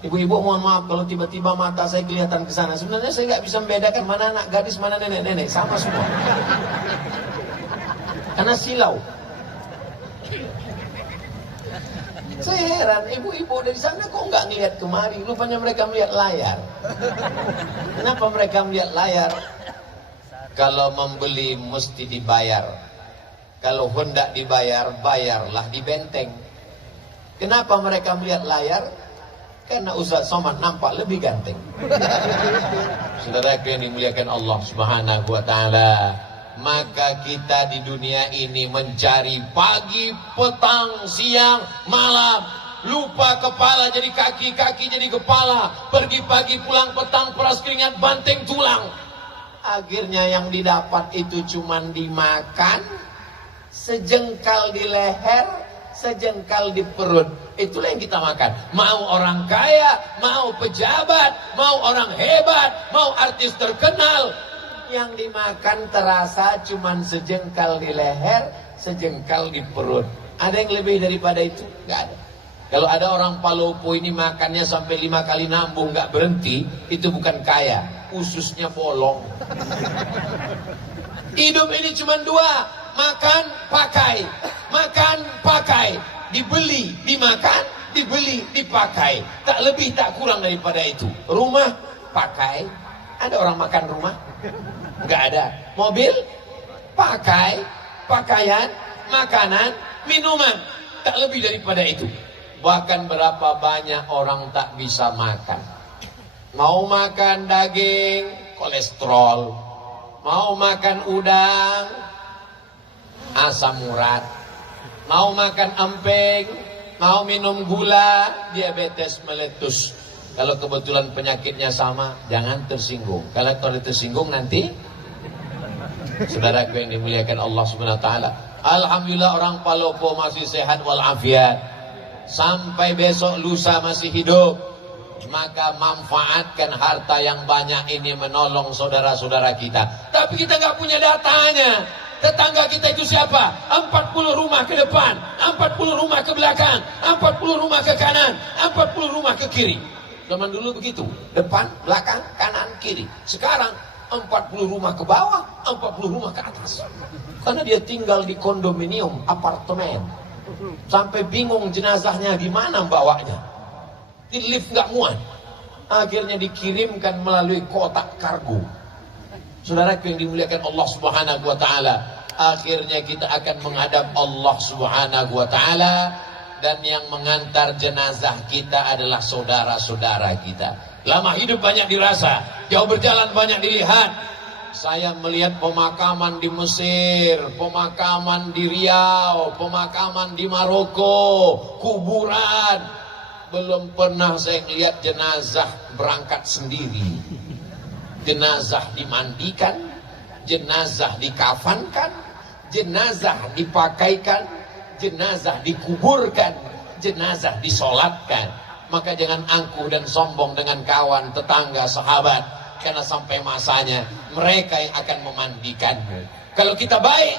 Ibu-ibu mohon maaf kalau tiba-tiba mata saya kelihatan ke sana. Sebenarnya saya nggak bisa membedakan mana anak gadis, mana nenek-nenek, sama semua. Karena silau. Saya heran, ibu-ibu dari sana kok nggak ngelihat kemari? Rupanya mereka melihat layar. Kenapa mereka melihat layar? Kalau membeli mesti dibayar. Kalau hendak dibayar, bayarlah di benteng. Kenapa mereka melihat layar? Karena Ustaz Somad nampak lebih ganteng. Saudara yang dimuliakan Allah Subhanahu wa Ta'ala, maka kita di dunia ini mencari pagi, petang, siang, malam. Lupa kepala jadi kaki, kaki jadi kepala. Pergi pagi, pulang petang, peras keringat, banteng tulang. Akhirnya yang didapat itu cuman dimakan, sejengkal di leher, sejengkal di perut. Itulah yang kita makan. Mau orang kaya, mau pejabat, mau orang hebat, mau artis terkenal, yang dimakan terasa cuman sejengkal di leher, sejengkal di perut. Ada yang lebih daripada itu? Nggak ada. Kalau ada orang Palopo ini makannya sampai 5 kali nambung nggak berhenti, itu bukan kaya, ususnya bolong. Hidup ini cuma 2, makan, pakai. Makan, pakai. Dibeli, dimakan, dibeli, dipakai. Tak lebih, tak kurang daripada itu. Rumah, pakai. Ada orang makan rumah? Enggak ada. Mobil, pakai. Pakaian, makanan, minuman. Tak lebih daripada itu. Bahkan berapa banyak orang tak bisa makan. Mau makan daging, kolesterol. Mau makan udang, asam urat. Mau makan emping, mau minum gula, diabetes meletus. Kalau kebetulan penyakitnya sama, jangan tersinggung. Kalau tersinggung nanti, saudaraku yang dimuliakan Allah Subhanahu wa Ta'ala, alhamdulillah orang Palopo masih sehat walafiat. Sampai besok lusa masih hidup. Maka manfaatkan harta yang banyak ini menolong saudara-saudara kita. Tapi kita nggak punya datanya. Tetangga kita itu siapa? 40 rumah ke depan, 40 rumah ke belakang, 40 rumah ke kanan, 40 rumah ke kiri. Zaman dulu begitu, depan, belakang, kanan, kiri. Sekarang 40 rumah ke bawah, 40 rumah ke atas. Karena dia tinggal di kondominium, apartemen. Sampai bingung jenazahnya gimana bawanya. Di lift nggak muat. Akhirnya dikirimkan melalui kotak kargo. Saudaraku yang dimuliakan Allah Subhanahu wa Ta'ala, akhirnya kita akan menghadap Allah Subhanahu wa Ta'ala, dan yang mengantar jenazah kita adalah saudara-saudara kita. Lama hidup banyak dirasa, jauh berjalan banyak dilihat. Saya melihat pemakaman di Mesir, pemakaman di Riau, pemakaman di Maroko, kuburan. Belum pernah saya melihat jenazah berangkat sendiri. Jenazah dimandikan, jenazah dikafankan, jenazah dipakaikan, jenazah dikuburkan, jenazah disolatkan. Maka jangan angkuh dan sombong dengan kawan, tetangga, sahabat, karena sampai masanya mereka yang akan memandikanmu. Kalau kita baik,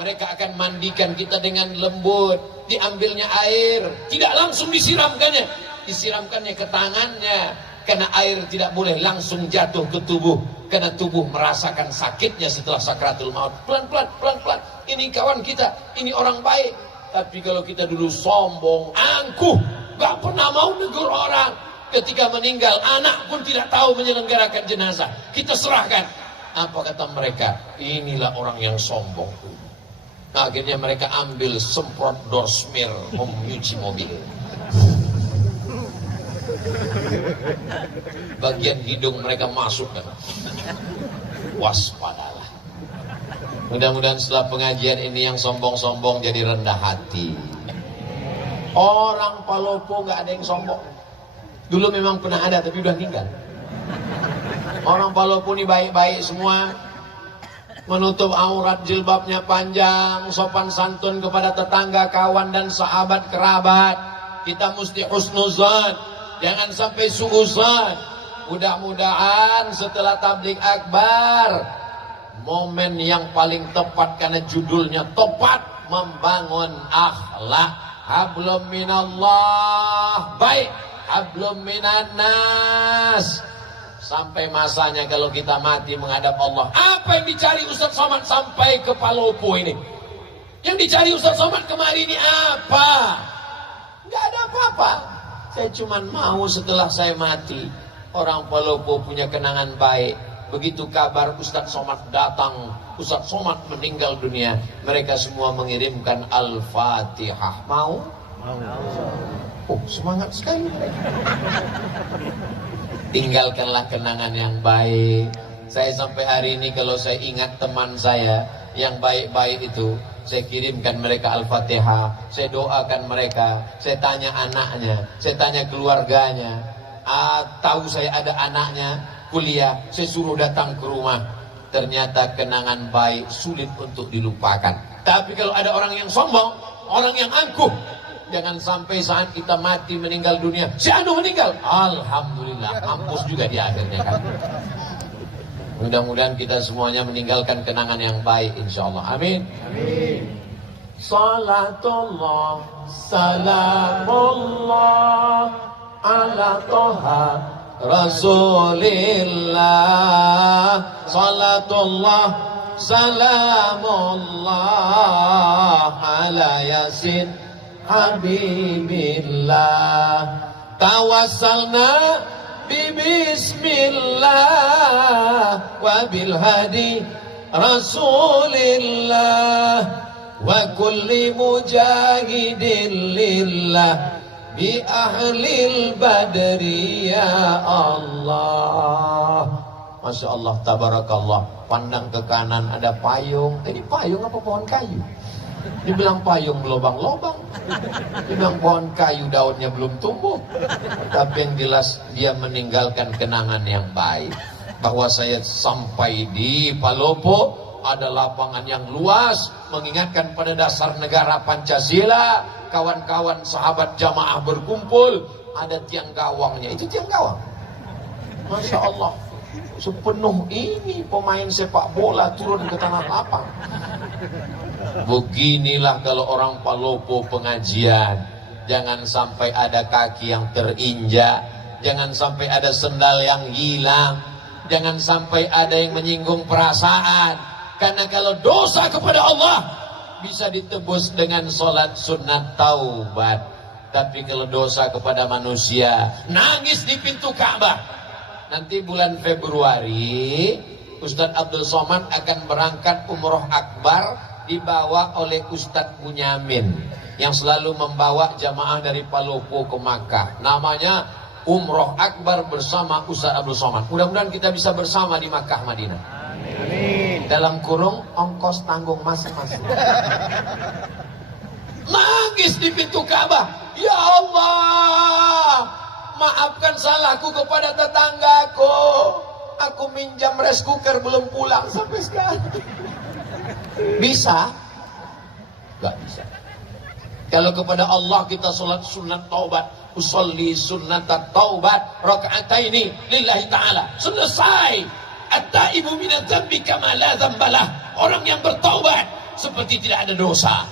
mereka akan mandikan kita dengan lembut. Diambilnya air, tidak langsung disiramkannya, disiramkannya ke tangannya. Karena air tidak boleh langsung jatuh ke tubuh, karena tubuh merasakan sakitnya setelah sakratul maut. Pelan-pelan, pelan-pelan. Ini kawan kita, ini orang baik. Tapi kalau kita dulu sombong, angkuh, gak pernah mau negur orang, ketika meninggal anak pun tidak tahu menyelenggarakan jenazah, kita serahkan. Apa kata mereka? Inilah orang yang sombong. Nah, akhirnya mereka ambil semprot door smear menyuci mobil. Bagian hidung mereka masuk kan. Waspadalah. Mudah-mudahan setelah pengajian ini yang sombong-sombong jadi rendah hati. Orang Palopo nggak ada yang sombong. Dulu memang pernah ada tapi udah meninggal. Orang Palopo ini baik-baik semua, menutup aurat, jilbabnya panjang, sopan santun kepada tetangga, kawan dan sahabat kerabat. Kita mesti husnuzan, jangan sampai suuzan. Mudah-mudahan setelah tabligh akbar, momen yang paling tepat karena judulnya tepat, membangun akhlak. Hablum minallah, baik, hablum minannas. Sampai masanya kalau kita mati menghadap Allah. Apa yang dicari Ustaz Somad sampai ke Palopo ini? Yang dicari Ustaz Somad kemarin ini apa? Enggak ada apa-apa. Saya cuma mau setelah saya mati, orang Palopo punya kenangan baik. Begitu kabar Ustaz Somad datang, Ustaz Somad meninggal dunia, mereka semua mengirimkan Al-Fatihah. Mau? Oh, semangat sekali. Tinggalkanlah kenangan yang baik. Saya sampai hari ini kalau saya ingat teman saya yang baik-baik itu, saya kirimkan mereka Al-Fatihah, saya doakan mereka, saya tanya anaknya, saya tanya keluarganya. Tahu saya ada anaknya kuliah, saya suruh datang ke rumah. Ternyata kenangan baik sulit untuk dilupakan. Tapi kalau ada orang yang sombong, orang yang angkuh, jangan sampai saat kita mati meninggal dunia, si anu meninggal, alhamdulillah, mampus juga di akhirnya kan. Mudah-mudahan kita semuanya meninggalkan kenangan yang baik insyaallah. Amin. Amin. Salatullah salamullah ala toha Rasulillah. Salatullah salamullah ala yasin Habibillah. Tawassalna bismillah wa bil hadi Rasulillah wa kulli mujahidin lillah bi ahlil badri ya Allah. Masya Allah, tabarakallah. Pandang ke kanan ada payung. Ini payung apa pohon kayu? Dibilang payung lobang-lobang, dibilang pohon kayu daunnya belum tumbuh. Tapi yang jelas dia meninggalkan kenangan yang baik. Bahwa saya sampai di Palopo, ada lapangan yang luas, mengingatkan pada dasar negara Pancasila. Kawan-kawan sahabat jamaah berkumpul, ada tiang gawangnya. Itu tiang gawang, Masya Allah, sepenuh ini pemain sepak bola turun ke tanah lapang. Beginilah kalau orang Palopo pengajian. Jangan sampai ada kaki yang terinjak, jangan sampai ada sendal yang hilang, jangan sampai ada yang menyinggung perasaan. Karena kalau dosa kepada Allah bisa ditebus dengan sholat sunat taubat. Tapi kalau dosa kepada manusia, nangis di pintu Ka'bah. Nanti bulan Februari Ustadz Abdul Somad akan berangkat umroh akbar, dibawa oleh Ustadz Bunyamin yang selalu membawa jamaah dari Palopo ke Makkah. Namanya umroh akbar bersama Ustadz Abdul Somad. Mudah-mudahan kita bisa bersama di Makkah Madinah. Amin. Dalam kurung ongkos tanggung masing-masing. Nangis di pintu Ka'bah, ya Allah, maafkan salahku kepada tetanggaku. Aku minjam rice cooker belum pulang sampai sekarang. Bisa? Gak bisa. Kalau kepada Allah kita sholat sunat taubat, usolli sunat taubat raka'ataini lillahi ta'ala, selesai. At-taibu minadz dzambi kama la dzambalah. Orang yang bertaubat seperti tidak ada dosa.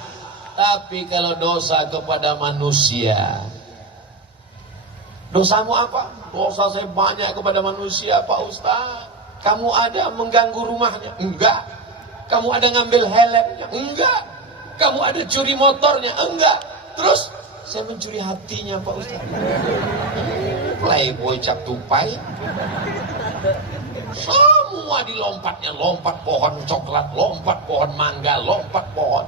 Tapi kalau dosa kepada manusia, dosamu apa? Dosa saya banyak kepada manusia, Pak Ustaz. Kamu ada mengganggu rumahnya? Enggak. Kamu ada ngambil helmnya? Enggak. Kamu ada curi motornya? Enggak. Terus saya mencuri hatinya, Pak Ustaz. Playboy cap tupai. Semua dilompatnya, lompat pohon coklat, lompat pohon mangga, lompat pohon.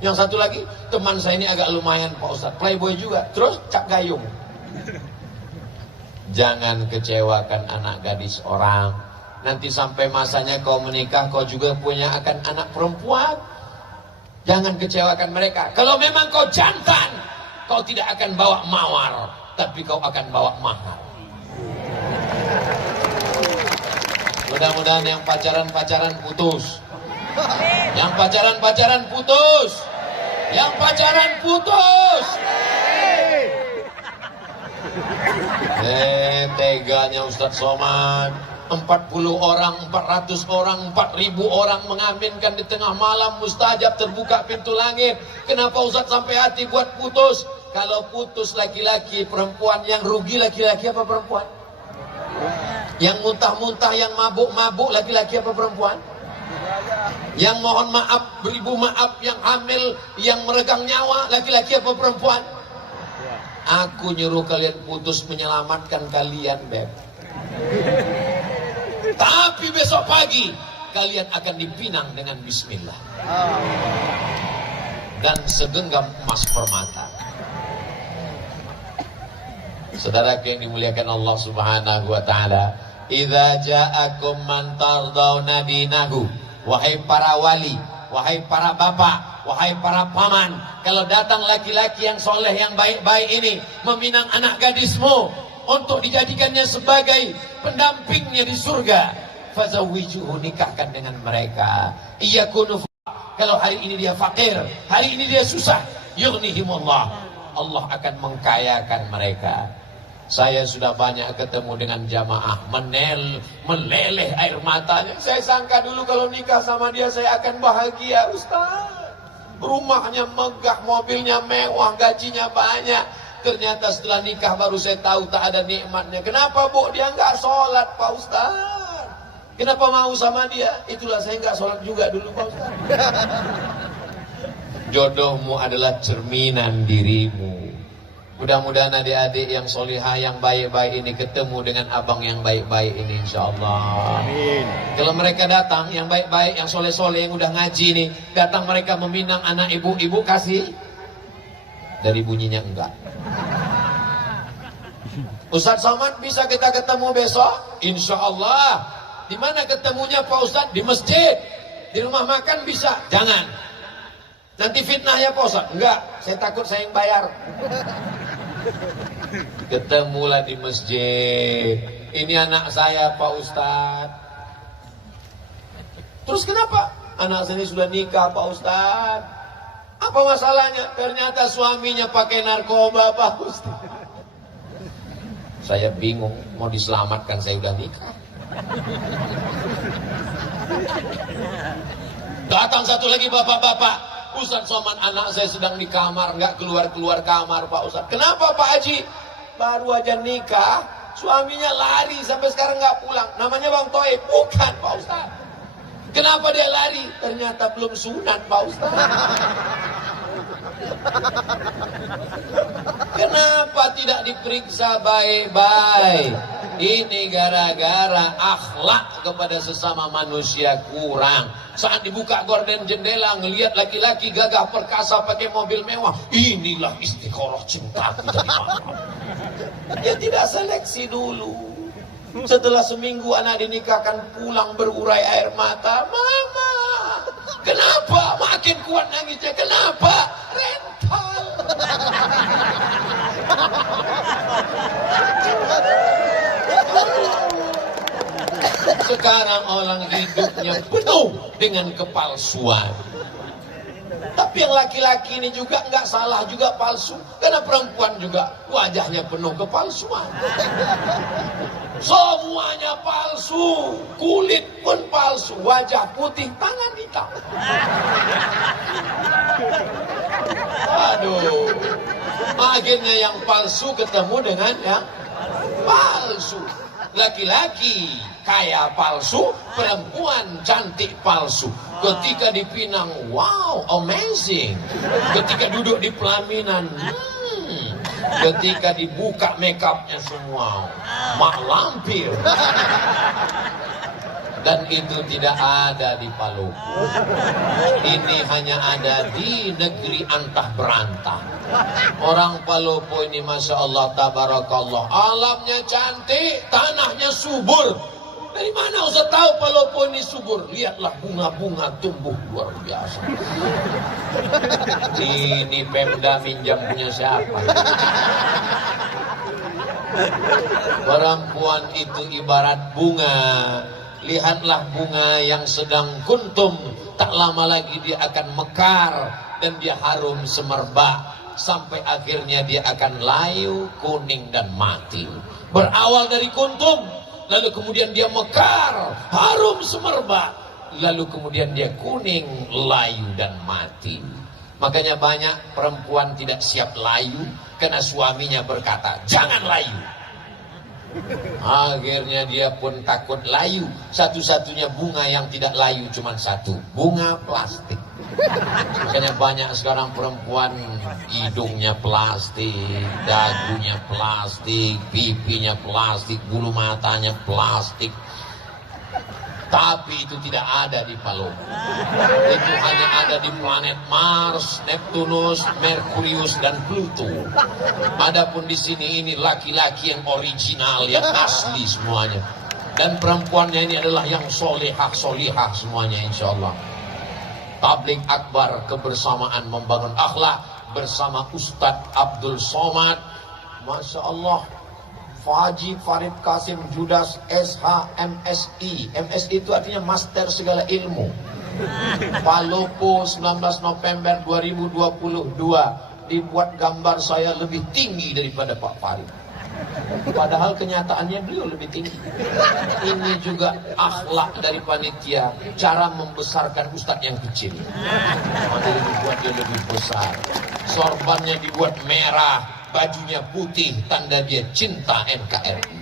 Yang satu lagi, teman saya ini agak lumayan Pak Ustaz, playboy juga, terus cap gayung. Jangan kecewakan anak gadis orang. Nanti sampai masanya kau menikah, kau juga punya akan anak perempuan. Jangan kecewakan mereka. Kalau memang kau jantan, kau tidak akan bawa mawar, tapi kau akan bawa mahar. Mudah-mudahan yang pacaran-pacaran putus. Yang pacaran-pacaran putus. Yang pacaran putus. Teganya Ustadz Somad. 40 orang, 400 orang, 4.000 orang mengaminkan di tengah malam mustajab, terbuka pintu langit. Kenapa Ustadz sampai hati buat putus? Kalau putus laki-laki, perempuan yang rugi laki-laki apa perempuan? Yang muntah-muntah, yang mabuk-mabuk laki-laki apa perempuan? Yang mohon maaf, beribu maaf, yang hamil, yang meregang nyawa laki-laki apa perempuan? Aku nyuruh kalian putus menyelamatkan kalian, Beb. Tapi besok pagi kalian akan dipinang dengan bismillah dan segenggam emas permata. Saudara yang dimuliakan Allah Subhanahu wa taala, idza ja'akum man tardawna dinahu, wahai para wali, wahai para bapak, wahai para paman, kalau datang laki-laki yang soleh, yang baik-baik ini meminang anak gadismu untuk dijadikannya sebagai pendampingnya di surga, fazawwijuhu, nikahkan dengan mereka. Iyakunu, kalau hari ini dia fakir, hari ini dia susah, yughnihimullah, Allah akan mengkayakan mereka. Saya sudah banyak ketemu dengan jamaah meleleh air matanya. Saya sangka dulu kalau nikah sama dia saya akan bahagia, Ustaz. Rumahnya megah, mobilnya mewah, gajinya banyak. Ternyata setelah nikah baru saya tahu tak ada nikmatnya. Kenapa, Bu? Dia nggak sholat, Pak Ustaz. Kenapa mau sama dia? Itulah saya nggak sholat juga dulu, Pak Ustaz. Jodohmu adalah cerminan dirimu. Mudah-mudahan adik-adik yang solihah, yang baik-baik ini ketemu dengan abang yang baik-baik ini, insyaAllah. Amin. Kalau mereka datang, yang baik-baik, yang soleh-soleh, yang udah ngaji nih, datang mereka meminang anak ibu-ibu, kasih. Dari bunyinya enggak. Ustadz Somad, bisa kita ketemu besok? Insya Allah. Di mana ketemunya Pak Ustadz? Di masjid. Di rumah makan bisa? Jangan. Nanti fitnah ya Pak Ustadz? Enggak, saya takut saya yang bayar. Ketemulah di masjid. Ini anak saya Pak Ustadz. Terus kenapa? Anak saya sudah nikah Pak Ustadz. Apa masalahnya? Ternyata suaminya pakai narkoba, Pak Ustaz. Saya bingung, mau diselamatkan, saya udah nikah. Datang satu lagi bapak-bapak, Ustaz Somad, anak saya sedang di kamar, nggak keluar-keluar kamar, Pak Ustaz. Kenapa Pak Haji? Baru aja nikah, suaminya lari sampai sekarang nggak pulang. Namanya Bang Toib? Bukan, Pak Ustaz. Kenapa dia lari? Ternyata belum sunat, Pak Ustaz. Kenapa tidak diperiksa baik-baik? Ini gara-gara akhlak kepada sesama manusia kurang. Saat dibuka gorden jendela, ngelihat laki-laki gagah perkasa pakai mobil mewah, inilah istiqoroh cintaku dari mama. Dia tidak seleksi dulu. Setelah seminggu anak dinikahkan, pulang berurai air mata. Mama, kenapa? Makin kuat nangisnya. Kenapa? Rental. Sekarang orang hidupnya penuh dengan kepalsuan. Tapi yang laki-laki ini juga nggak salah juga palsu. Karena perempuan juga wajahnya penuh kepalsuan. Semuanya palsu, kulit pun palsu, wajah putih, tangan hitam. Aduh, akhirnya yang palsu ketemu dengan yang palsu. Laki-laki kaya palsu, perempuan cantik palsu. Ketika dipinang, wow, amazing. Ketika duduk di pelaminan, ketika dibuka makeupnya semua, mak lampir. Dan itu tidak ada di Paluku. Ini hanya ada di negeri antah berantah. Orang Paluku ini Masya Allah, Tabarakallah, alamnya cantik, tanahnya subur. Dari mana Ustaz tahu Palopo ini subur? Lihatlah bunga-bunga tumbuh luar biasa. Ini Pemda minjam punya siapa? Perempuan itu ibarat bunga. Lihatlah bunga yang sedang kuntum, tak lama lagi dia akan mekar dan dia harum semerbak sampai akhirnya dia akan layu, kuning dan mati. Berawal dari kuntum, lalu kemudian dia mekar, harum semerbak, lalu kemudian dia kuning, layu dan mati. Makanya banyak perempuan tidak siap layu karena suaminya berkata, "Jangan layu." Akhirnya dia pun takut layu. Satu-satunya bunga yang tidak layu cuma satu, bunga plastik. Makanya banyak sekarang perempuan hidungnya plastik, dagunya plastik, pipinya plastik, bulu matanya plastik. Tapi itu tidak ada di Palopo. Itu hanya ada di planet Mars, Neptunus, Merkurius dan Pluto. Adapun di sini ini laki-laki yang original, yang asli semuanya. Dan perempuannya ini adalah yang solihah semuanya insya Allah. Tabligh Akbar kebersamaan membangun akhlak bersama Ustadz Abdul Somad. Masya Allah. Faji Farid Kasim Judas SH MSI. MSI itu artinya Master Segala Ilmu. Palopo 19 November 2022. Dibuat gambar saya lebih tinggi daripada Pak Farid. Padahal kenyataannya beliau lebih tinggi. Ini juga akhlak dari panitia, cara membesarkan ustadz yang kecil. Makanya dibuat dia lebih besar. Sorbannya dibuat merah, bajunya putih, tanda dia cinta NKRI.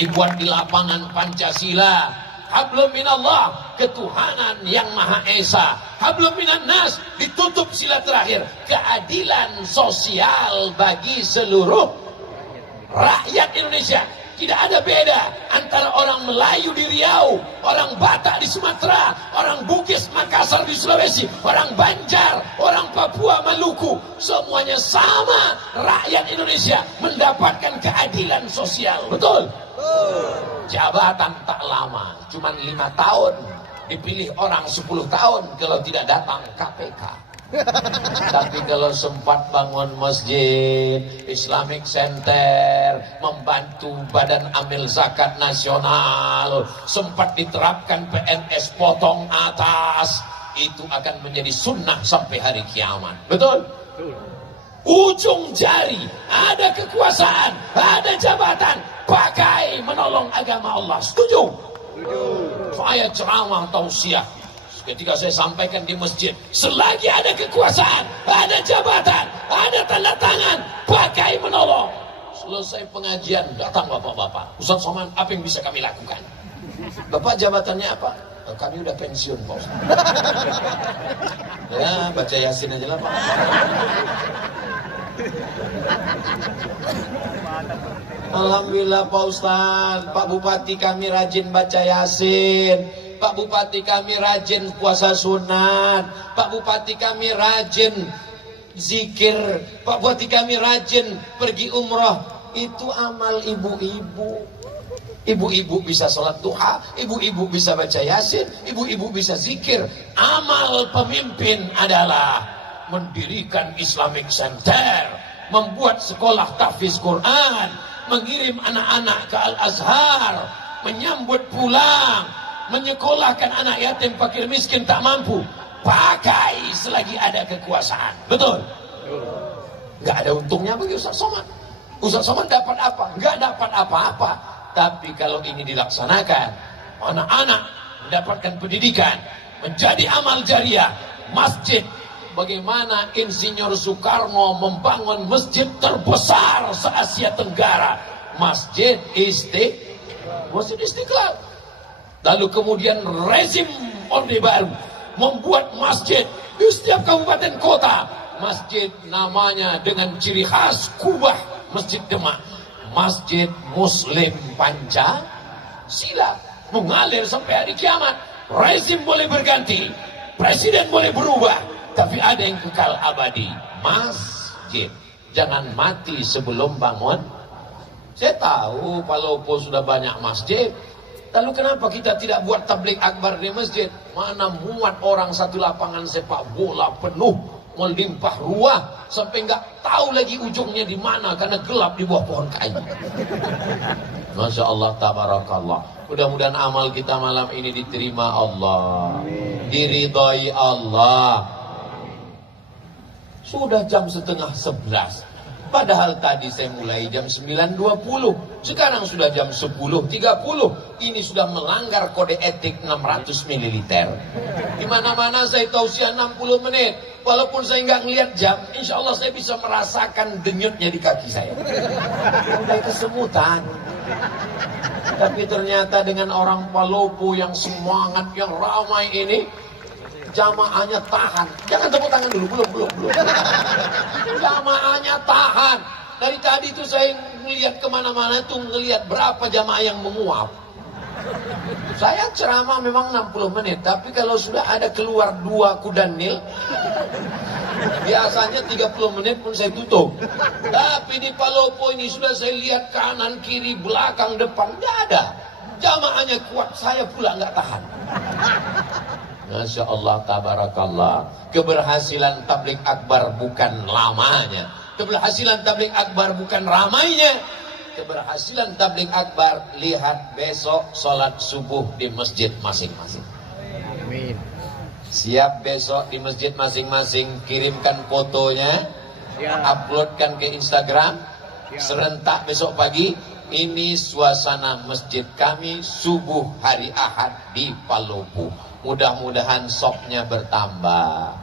Dibuat di lapangan Pancasila, hablum minallah, ketuhanan yang Maha Esa. Hablum minan nas, ditutup sila terakhir, keadilan sosial bagi seluruh rakyat Indonesia. Tidak ada beda antara orang Melayu di Riau, orang Batak di Sumatera, orang Bugis Makassar di Sulawesi, orang Banjar, orang Papua Maluku. Semuanya sama, rakyat Indonesia mendapatkan keadilan sosial. Betul? Jabatan tak lama, cuma 5 tahun. Dipilih orang 10 tahun kalau tidak datang KPK. Tapi kalau sempat bangun masjid, Islamic Center, membantu Badan Amil Zakat Nasional, sempat diterapkan PNS potong atas, itu akan menjadi sunnah sampai hari kiamat. Betul? Ujung jari, ada kekuasaan, ada jabatan, pakai menolong agama Allah. Setuju? Saya ceramah tausiah. Ketika saya sampaikan di masjid, selagi ada kekuasaan, ada jabatan, ada tanda tangan, pakai menolong. Selesai pengajian, datang bapak-bapak. Ustaz Somad, apa yang bisa kami lakukan? Bapak jabatannya apa? Kami udah pensiun, Pak Ustaz. Ya, baca Yasin aja lah, Pak. Alhamdulillah Pak Ustaz, Pak Bupati kami rajin baca Yasin. Pak Bupati kami rajin puasa sunat. Pak Bupati kami rajin zikir. Pak Bupati kami rajin pergi umrah. Itu amal ibu-ibu. Ibu-ibu bisa sholat duha, ibu-ibu bisa baca Yasin, ibu-ibu bisa zikir. Amal pemimpin adalah mendirikan Islamic Center, membuat sekolah tahfiz Quran, mengirim anak-anak ke Al-Azhar, menyambut pulang, menyekolahkan anak yatim fakir miskin tak mampu. Pakai selagi ada kekuasaan. Betul? Gak ada untungnya bagi Ustaz Somad. Ustaz Somad dapat apa? Gak dapat apa-apa. Tapi kalau ini dilaksanakan, anak-anak mendapatkan pendidikan, menjadi amal jariah, masjid. Bagaimana Insinyur Soekarno membangun masjid terbesar se-Asia Tenggara, Masjid Istiqlal. Lalu kemudian rezim Orde Baru membuat masjid di setiap kabupaten kota. Masjid namanya dengan ciri khas Kubah, Masjid Demak. Masjid Muslim Pancasila, mengalir sampai hari kiamat. Rezim boleh berganti, presiden boleh berubah, tapi ada yang kekal abadi, masjid. Jangan mati sebelum bangun. Saya tahu Palopo sudah banyak masjid, Lalu kenapa kita tidak buat tabligh akbar di masjid? Mana muat orang satu lapangan sepak bola penuh, melimpah ruah, sampai nggak tahu lagi ujungnya di mana karena gelap di bawah pohon kayu. Masya Allah, tabarakallah. Mudah-mudahan amal kita malam ini diterima Allah, diridhai Allah. Sudah jam setengah 11. Padahal tadi saya mulai jam 9.20. Sekarang sudah jam 10.30. Ini sudah melanggar kode etik 600 ml. Di mana-mana saya tausiah 60 menit. Walaupun saya nggak ngelihat jam, insya Allah saya bisa merasakan denyutnya di kaki saya. Udah kesemutan. Tapi ternyata dengan orang Palopo yang semangat, yang ramai ini, jamaahnya tahan. Jangan tepuk tangan dulu, belum. Jamaahnya tahan. Dari tadi itu saya melihat kemana-mana tuh ngelihat berapa jamaah yang menguap. Saya ceramah memang 60 menit, tapi kalau sudah ada keluar 2 kuda nil, biasanya 30 menit pun saya tutup. Tapi di Palopo ini sudah saya lihat kanan, kiri, belakang, depan, nggak ada. Jamaahnya kuat, saya pula nggak tahan. Masya Allah, tabarakallah. Keberhasilan tabligh akbar bukan lamanya. Keberhasilan tabligh akbar bukan ramainya. Keberhasilan tabligh akbar, lihat besok sholat subuh di masjid masing-masing. Amin. Siap besok di masjid masing-masing, kirimkan fotonya, uploadkan ke Instagram. Serentak besok pagi. Ini suasana masjid kami subuh hari Ahad di Palopo. Mudah-mudahan sopnya bertambah.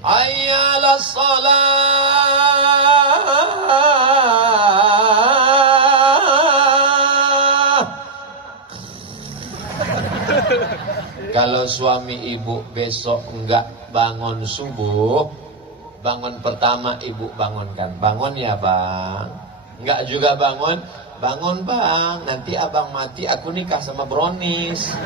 Ayyalah salat. Kalau suami ibu besok enggak bangun subuh, bangun pertama ibu bangunkan. Bangun ya bang. Enggak juga bangun. Bangun bang, nanti abang mati aku nikah sama Bronis.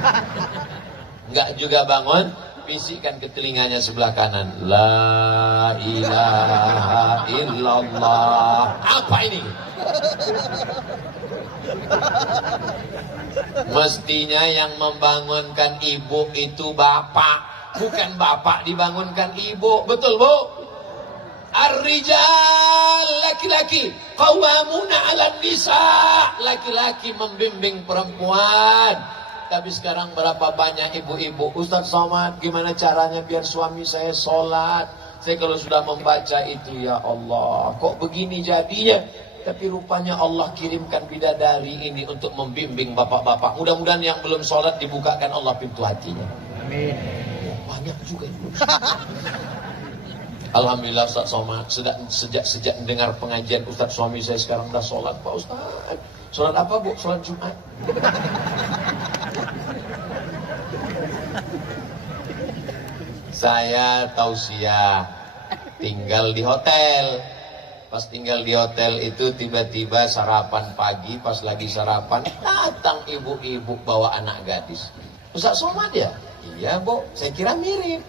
Enggak juga bangun, bisikkan ke telinganya sebelah kanan. La ilaha illallah. Apa ini? Mestinya yang membangunkan ibu itu bapak, bukan bapak dibangunkan ibu. Betul bu? Ar-rijal, laki-laki, qawwamuna 'alan nisa, laki-laki membimbing perempuan. Tapi sekarang berapa banyak ibu-ibu, Ustaz Somad, gimana caranya biar suami saya sholat? Saya kalau sudah membaca itu, ya Allah, kok begini jadinya? Tapi rupanya Allah kirimkan bidadari ini untuk membimbing bapak-bapak. Mudah-mudahan yang belum sholat dibukakan Allah pintu hatinya. Amin. Banyak juga ibu. Alhamdulillah Ustaz Somad, sejak dengar pengajian Ustaz, suami saya sekarang udah sholat Pak Ustaz. Sholat apa bu? Sholat Jumat. Saya tausiah tinggal di hotel. Pas tinggal di hotel itu tiba-tiba sarapan pagi, pas lagi sarapan datang ibu-ibu bawa anak gadis. Ustaz Somad ya? Iya bu, saya kira mirip.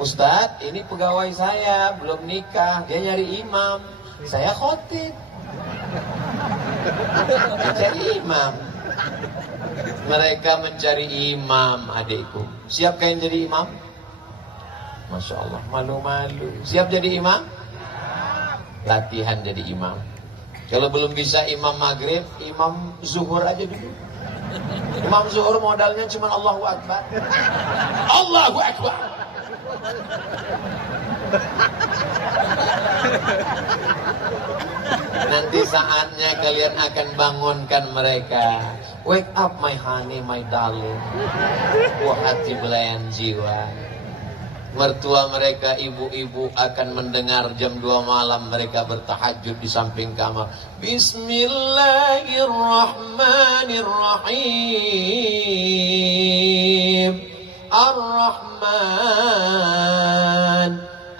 Ustadz, ini pegawai saya belum nikah, dia nyari imam, saya khotib. Mencari imam. Mereka mencari imam, adikku. Siap kalian jadi imam? Masya Allah, malu-malu. Siap jadi imam? Latihan jadi imam. Kalau belum bisa imam maghrib, imam zuhur aja dulu. Imam zuhur modalnya cuma Allahu Akbar. Allahu Akbar. Nanti saatnya kalian akan bangunkan mereka. Wake up my honey, my darling. Hati belayan jiwa. Mertua mereka, ibu-ibu akan mendengar jam 2 malam mereka bertahajud di samping kamar. Bismillahirrahmanirrahim. Ar-Rahman.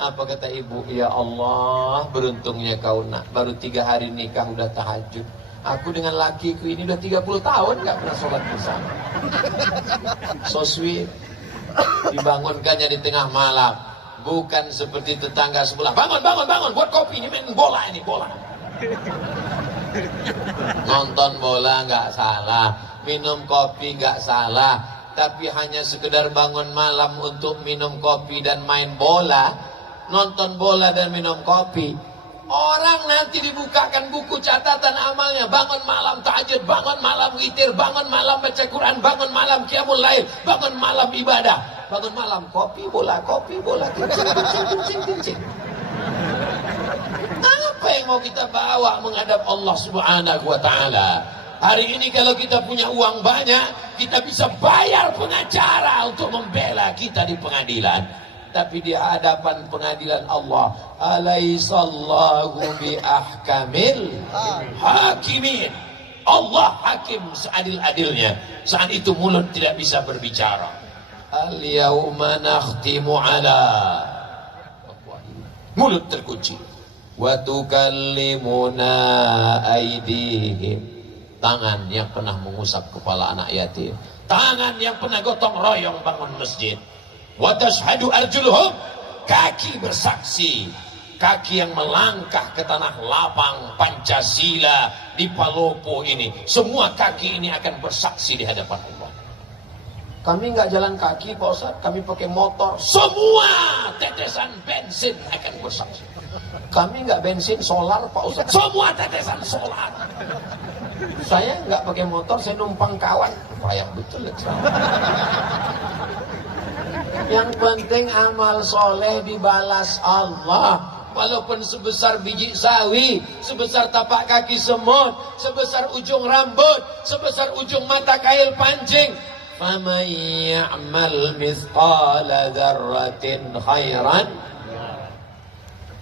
Apa kata ibu? Ya Allah, beruntungnya kau nak. Baru 3 hari nikah udah tahajud. Aku dengan lakiku ini udah 30 tahun gak pernah sholat bersama. So sweet. Dibangunkannya di tengah malam. Bukan seperti tetangga sebelah. Bangun, bangun, bangun, buat kopi, ini main bola ini, bola. Nonton bola nggak salah, minum kopi nggak salah, tapi hanya sekedar bangun malam untuk minum kopi dan main bola, nonton bola dan minum kopi. Orang nanti dibukakan buku catatan amalnya, bangun malam tahajud, bangun malam witir, bangun malam baca Quran, bangun malam qiyamul lail, bangun malam ibadah, bangun malam kopi bola, kincing. Apa yang mau kita bawa menghadap Allah Subhanahu wa taala? Hari ini kalau kita punya uang banyak, kita bisa bayar pengacara untuk membela kita di pengadilan. Tapi di hadapan pengadilan Allah, alaihissallahu bi ahkamil hakimin. Allah hakim seadil-adilnya. Saat itu mulut tidak bisa berbicara. Al yauma nakhtimu ala, mulut terkunci. Wa tukallimuna aydihim, tangan yang pernah mengusap kepala anak yatim, tangan yang pernah gotong royong bangun masjid. Wa tashhadu arjuluhum, kaki bersaksi, kaki yang melangkah ke tanah lapang Pancasila di Palopo ini, semua kaki ini akan bersaksi di hadapan Allah. Kami nggak jalan kaki Pak Ustaz, kami pakai motor, semua tetesan bensin akan bersaksi. Kami nggak bensin solar Pak Ustaz, semua tetesan solar. Saya nggak pakai motor, saya numpang kawan, payah betul ya. Yang penting amal soleh dibalas Allah. Walaupun sebesar biji sawi, sebesar tapak kaki semut, sebesar ujung rambut, sebesar ujung mata kail pancing. Faman ya'mal mithqala dzarratin khairan.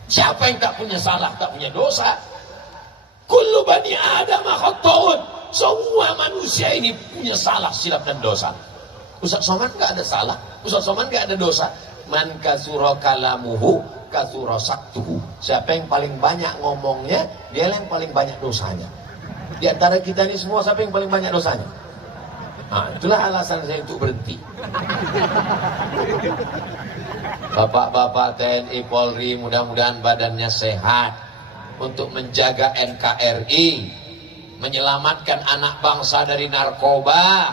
Siapa yang tak punya salah, tak punya dosa? Kullu bani Adam khata'un. Semua manusia ini punya salah, silap dan dosa. Ustaz Somad nggak ada salah, Ustaz Somad nggak ada dosa. Man kasura kalamuhu kasura saktuhu. Siapa yang paling banyak ngomongnya, dia yang paling banyak dosanya. Di antara kita ini semua, siapa yang paling banyak dosanya? Nah, itulah alasan saya untuk berhenti. Bapak-bapak TNI Polri, mudah-mudahan badannya sehat untuk menjaga NKRI, menyelamatkan anak bangsa dari narkoba,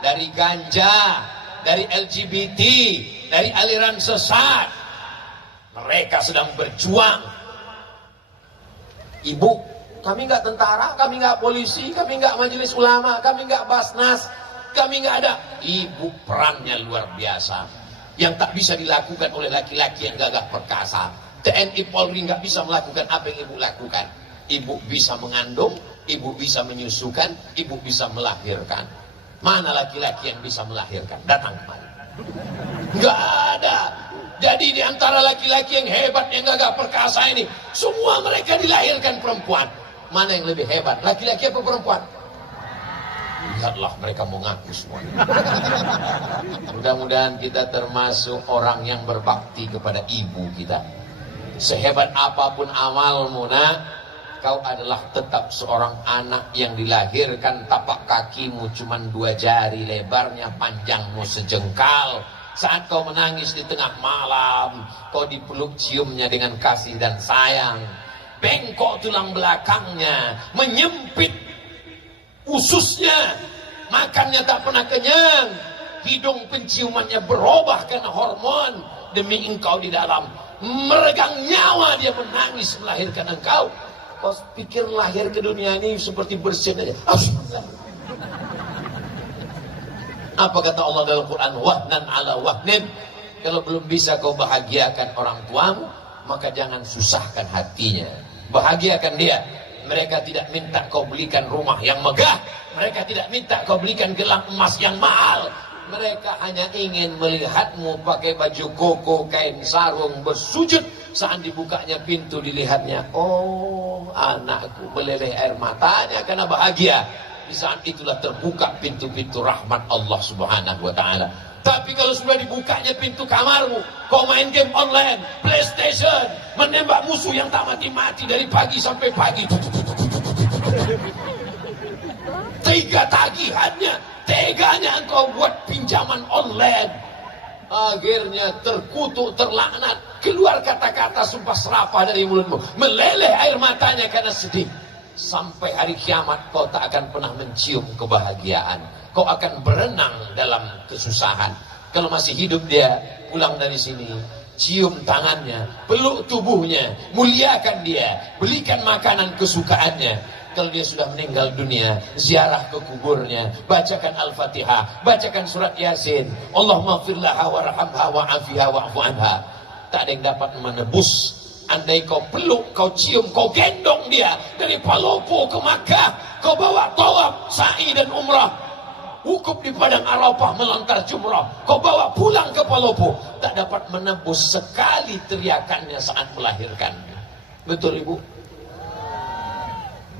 dari ganja, dari LGBT, dari aliran sesat. Mereka sedang berjuang. Ibu, kami nggak tentara, kami nggak polisi, kami nggak majelis ulama, kami nggak basnas, kami nggak ada. Ibu perannya luar biasa, yang tak bisa dilakukan oleh laki-laki yang gagah perkasa. TNI Polri nggak bisa melakukan apa yang ibu lakukan. Ibu bisa mengandung, ibu bisa menyusukan, ibu bisa melahirkan. Mana laki-laki yang bisa melahirkan? Datang kemari. Nggak ada. Jadi di antara laki-laki yang hebat, yang gagah perkasa ini, semua mereka dilahirkan perempuan. Mana yang lebih hebat? Laki-laki apa perempuan? Lihatlah mereka mengaku semua. Mudah-mudahan kita termasuk orang yang berbakti kepada ibu kita. Sehebat apapun amalmu, nak, kau adalah tetap seorang anak yang dilahirkan, tapak kakimu cuma 2 jari lebarnya, panjangmu sejengkal. Saat kau menangis di tengah malam, kau dipeluk ciumnya dengan kasih dan sayang. Bengkok tulang belakangnya, menyempit ususnya, makannya tak pernah kenyang. Hidung penciumannya berubah karena hormon demi engkau di dalam. Meregang nyawa dia menangis melahirkan engkau. Kau pikir lahir ke dunia ini seperti bersin aja. Apa kata Allah dalam Quran? Wahnan ala wahnin. Kalau belum bisa kau bahagiakan orang tuamu, maka jangan susahkan hatinya. Bahagiakan dia. Mereka tidak minta kau belikan rumah yang megah, mereka tidak minta kau belikan gelang emas yang mahal. Mereka hanya ingin melihatmu pakai baju koko, kain sarung, bersujud. Saat dibukanya pintu, dilihatnya, oh anakku, meleleh air matanya karena bahagia. Di saat itulah terbuka pintu-pintu rahmat Allah Subhanahu wa ta'ala. Tapi kalau sudah dibukanya pintu kamarmu, kau main game online, PlayStation, menembak musuh yang tak mati-mati dari pagi sampai pagi. Tega tagihannya, teganya engkau buat pinjaman online. Akhirnya terkutuk, terlaknat, keluar kata-kata sumpah serapah dari mulutmu, meleleh air matanya karena sedih. Sampai hari kiamat kau tak akan pernah mencium kebahagiaan. Kau akan berenang dalam kesusahan. Kalau masih hidup dia, pulang dari sini, cium tangannya, peluk tubuhnya, muliakan dia, belikan makanan kesukaannya. Kalau dia sudah meninggal dunia, ziarah ke kuburnya, bacakan Al-Fatihah, bacakan surat Yasin. Allahumma firlaha warhamha wa'afiha wa'fu anha. Tak ada yang dapat menebus. Andai kau peluk, kau cium, kau gendong dia dari Palopo ke Makkah, kau bawa tawaf, sa'i dan umrah, wukuf di padang Arafah, melontar jumrah, kau bawa pulang ke Palopo, tak dapat menebus sekali teriakannya saat melahirkan. Betul ibu?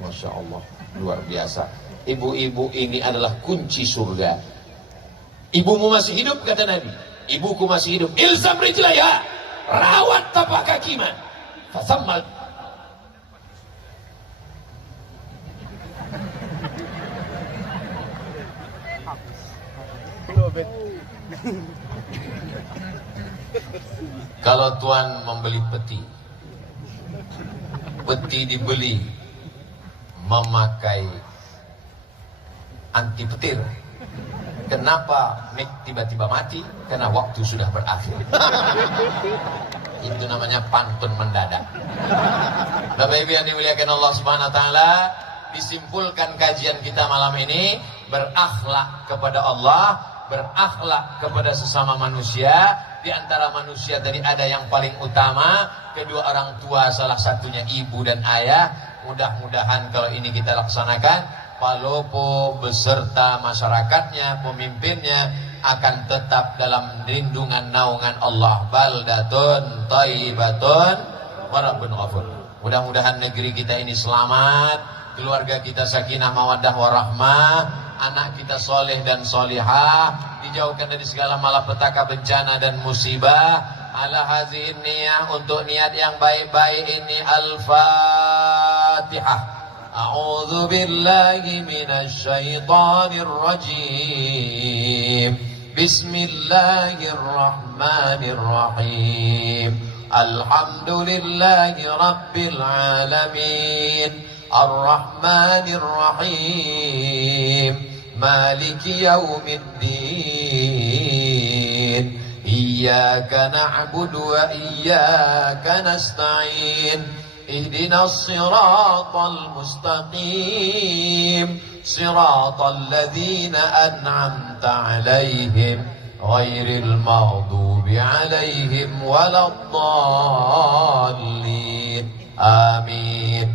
Masya Allah, luar biasa. Ibu-ibu ini adalah kunci surga. Ibumu masih hidup, kata Nabi. Ibuku masih hidup. Ilzam rijlaya, rawat tapak kakiman. Fasammal. Kalau tuan membeli peti, peti dibeli memakai anti petir. Kenapa mik tiba-tiba mati? Karena waktu sudah berakhir. Itu namanya pantun mendadak. Bapak Ibu yang dimuliakan Allah Subhanahu wa taala, disimpulkan kajian kita malam ini, berakhlak kepada Allah, berakhlak kepada sesama manusia. Di antara manusia tadi ada yang paling utama, kedua orang tua, salah satunya ibu dan ayah. Mudah-mudahan kalau ini kita laksanakan, Palopo beserta masyarakatnya, pemimpinnya akan tetap dalam lindungan naungan Allah. Baldatun thayyibatun wa rabbun ghafur. Mudah-mudahan negeri kita ini selamat, keluarga kita sakinah mawaddah warahmah, anak kita soleh dan solihah, dijauhkan dari segala malapetaka, bencana dan musibah. Ala hazihin niyah, untuk niat yang baik-baik ini. Al-Fatihah. A'udzu billahi minasy syaithanir rajim. Bismillahirrahmanirrahim. Alhamdulillahi rabbil alamin. Ar-Rahmanir Rahim. Maliki yaumiddin. Iyyaka na'budu wa iyyaka nasta'in. اهدنا الصراط المستقيم صراط الذين أنعمت عليهم غير المغضوب عليهم ولا الضالين آمين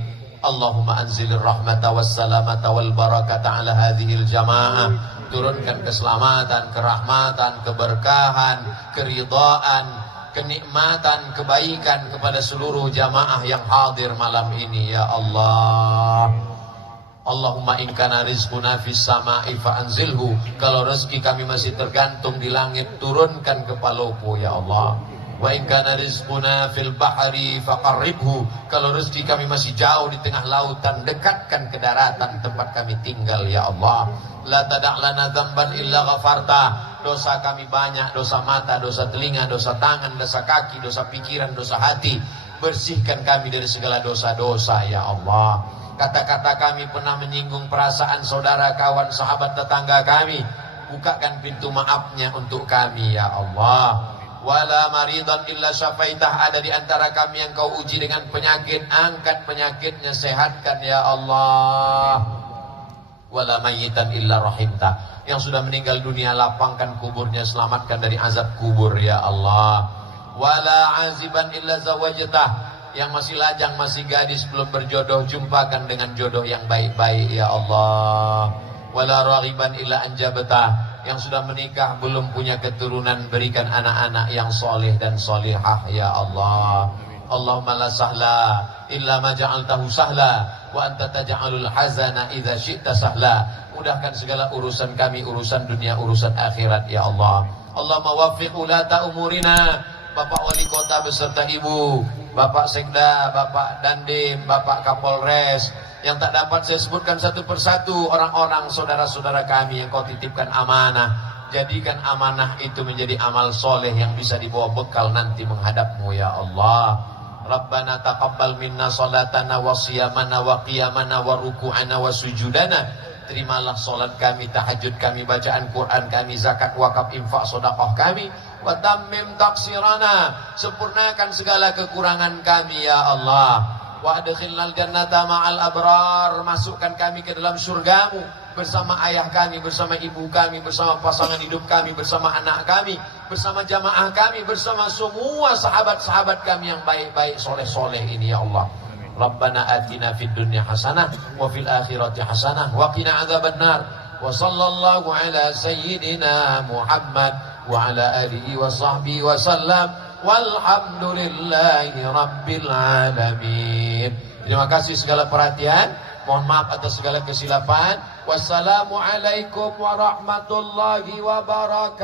اللهم أنزل الرحمة والسلامة والبركة على هذه الجماعة. Turunkan keselamatan, kerahmatan, keberkahan, keridhaan, kenikmatan, kebaikan kepada seluruh jamaah yang hadir malam ini ya Allah. Allahumma in kana rizquna fis sama'i fa'anzilhu. Kalau rezeki kami masih tergantung di langit, turunkan ke Palopo ya Allah. Wa in kana rizquna fil bahri faqarribhu. Kalau rezeki kami masih jauh di tengah lautan, dekatkan ke daratan tempat kami tinggal ya Allah. La tada' lana dzamban illa ghafarta. Dosa kami banyak, dosa mata, dosa telinga, dosa tangan, dosa kaki, dosa pikiran, dosa hati. Bersihkan kami dari segala dosa-dosa ya Allah. Kata-kata kami pernah menyinggung perasaan saudara, kawan, sahabat, tetangga kami, bukakan pintu maafnya untuk kami ya Allah. Wala maridan illa syafaitah. Ada di antara kami yang kau uji dengan penyakit, angkat penyakitnya, sehatkan ya Allah. Wala mayyitan illa rahimta. Yang sudah meninggal dunia, lapangkan kuburnya, selamatkan dari azab kubur ya Allah. Wala aziban illa zawajtah. Yang masih lajang, masih gadis, belum berjodoh, jumpakan dengan jodoh yang baik-baik ya Allah. Wala raghiban illa anjabtah. Yang sudah menikah belum punya keturunan, berikan anak-anak yang soleh dan solihah ya Allah. Allahumma la sahla illa ma ja'altahu sahla wa anta taj'alul hazana idza syi'ta sahla. Mudahkan segala urusan kami, urusan dunia, urusan akhirat ya Allah. Allahumma waffiq ulata umurina. Bapak Wali Kota beserta Ibu, Bapak Sekda, Bapak Dandim, Bapak Kapolres, yang tak dapat saya sebutkan satu persatu, orang-orang saudara-saudara kami yang kau titipkan amanah. Jadikan amanah itu menjadi amal soleh yang bisa dibawa bekal nanti menghadapmu ya Allah. Rabbana taqabbal minna salatana wa siyamana wa qiyamana wa ruku'ana wa sujudana. Terimalah salat kami, tahajud kami, bacaan Quran kami, zakat, wakaf, infak, sedekah kami. Wa tammim taqsirana, sempurnakan segala kekurangan kami ya Allah. Wa adkhilnal jannata ma'al abrar, masukkan kami ke dalam surgamu bersama ayah kami, bersama ibu kami, bersama pasangan hidup kami, bersama anak kami, bersama jamaah kami, bersama semua sahabat-sahabat kami yang baik-baik, soleh-soleh ini ya Allah. Rabbana atina fid dunya hasanah wa fil akhirati hasanah wa qina adzabannar. Wa sallallahu ala sayyidina Muhammad wa ala alihi wa sahbihi wa sallam. Walhamdulillahi rabbil alamin. Terima kasih segala perhatian. Mohon maaf atas segala kesilapan. Wassalamualaikum warahmatullahi wabarakatuh.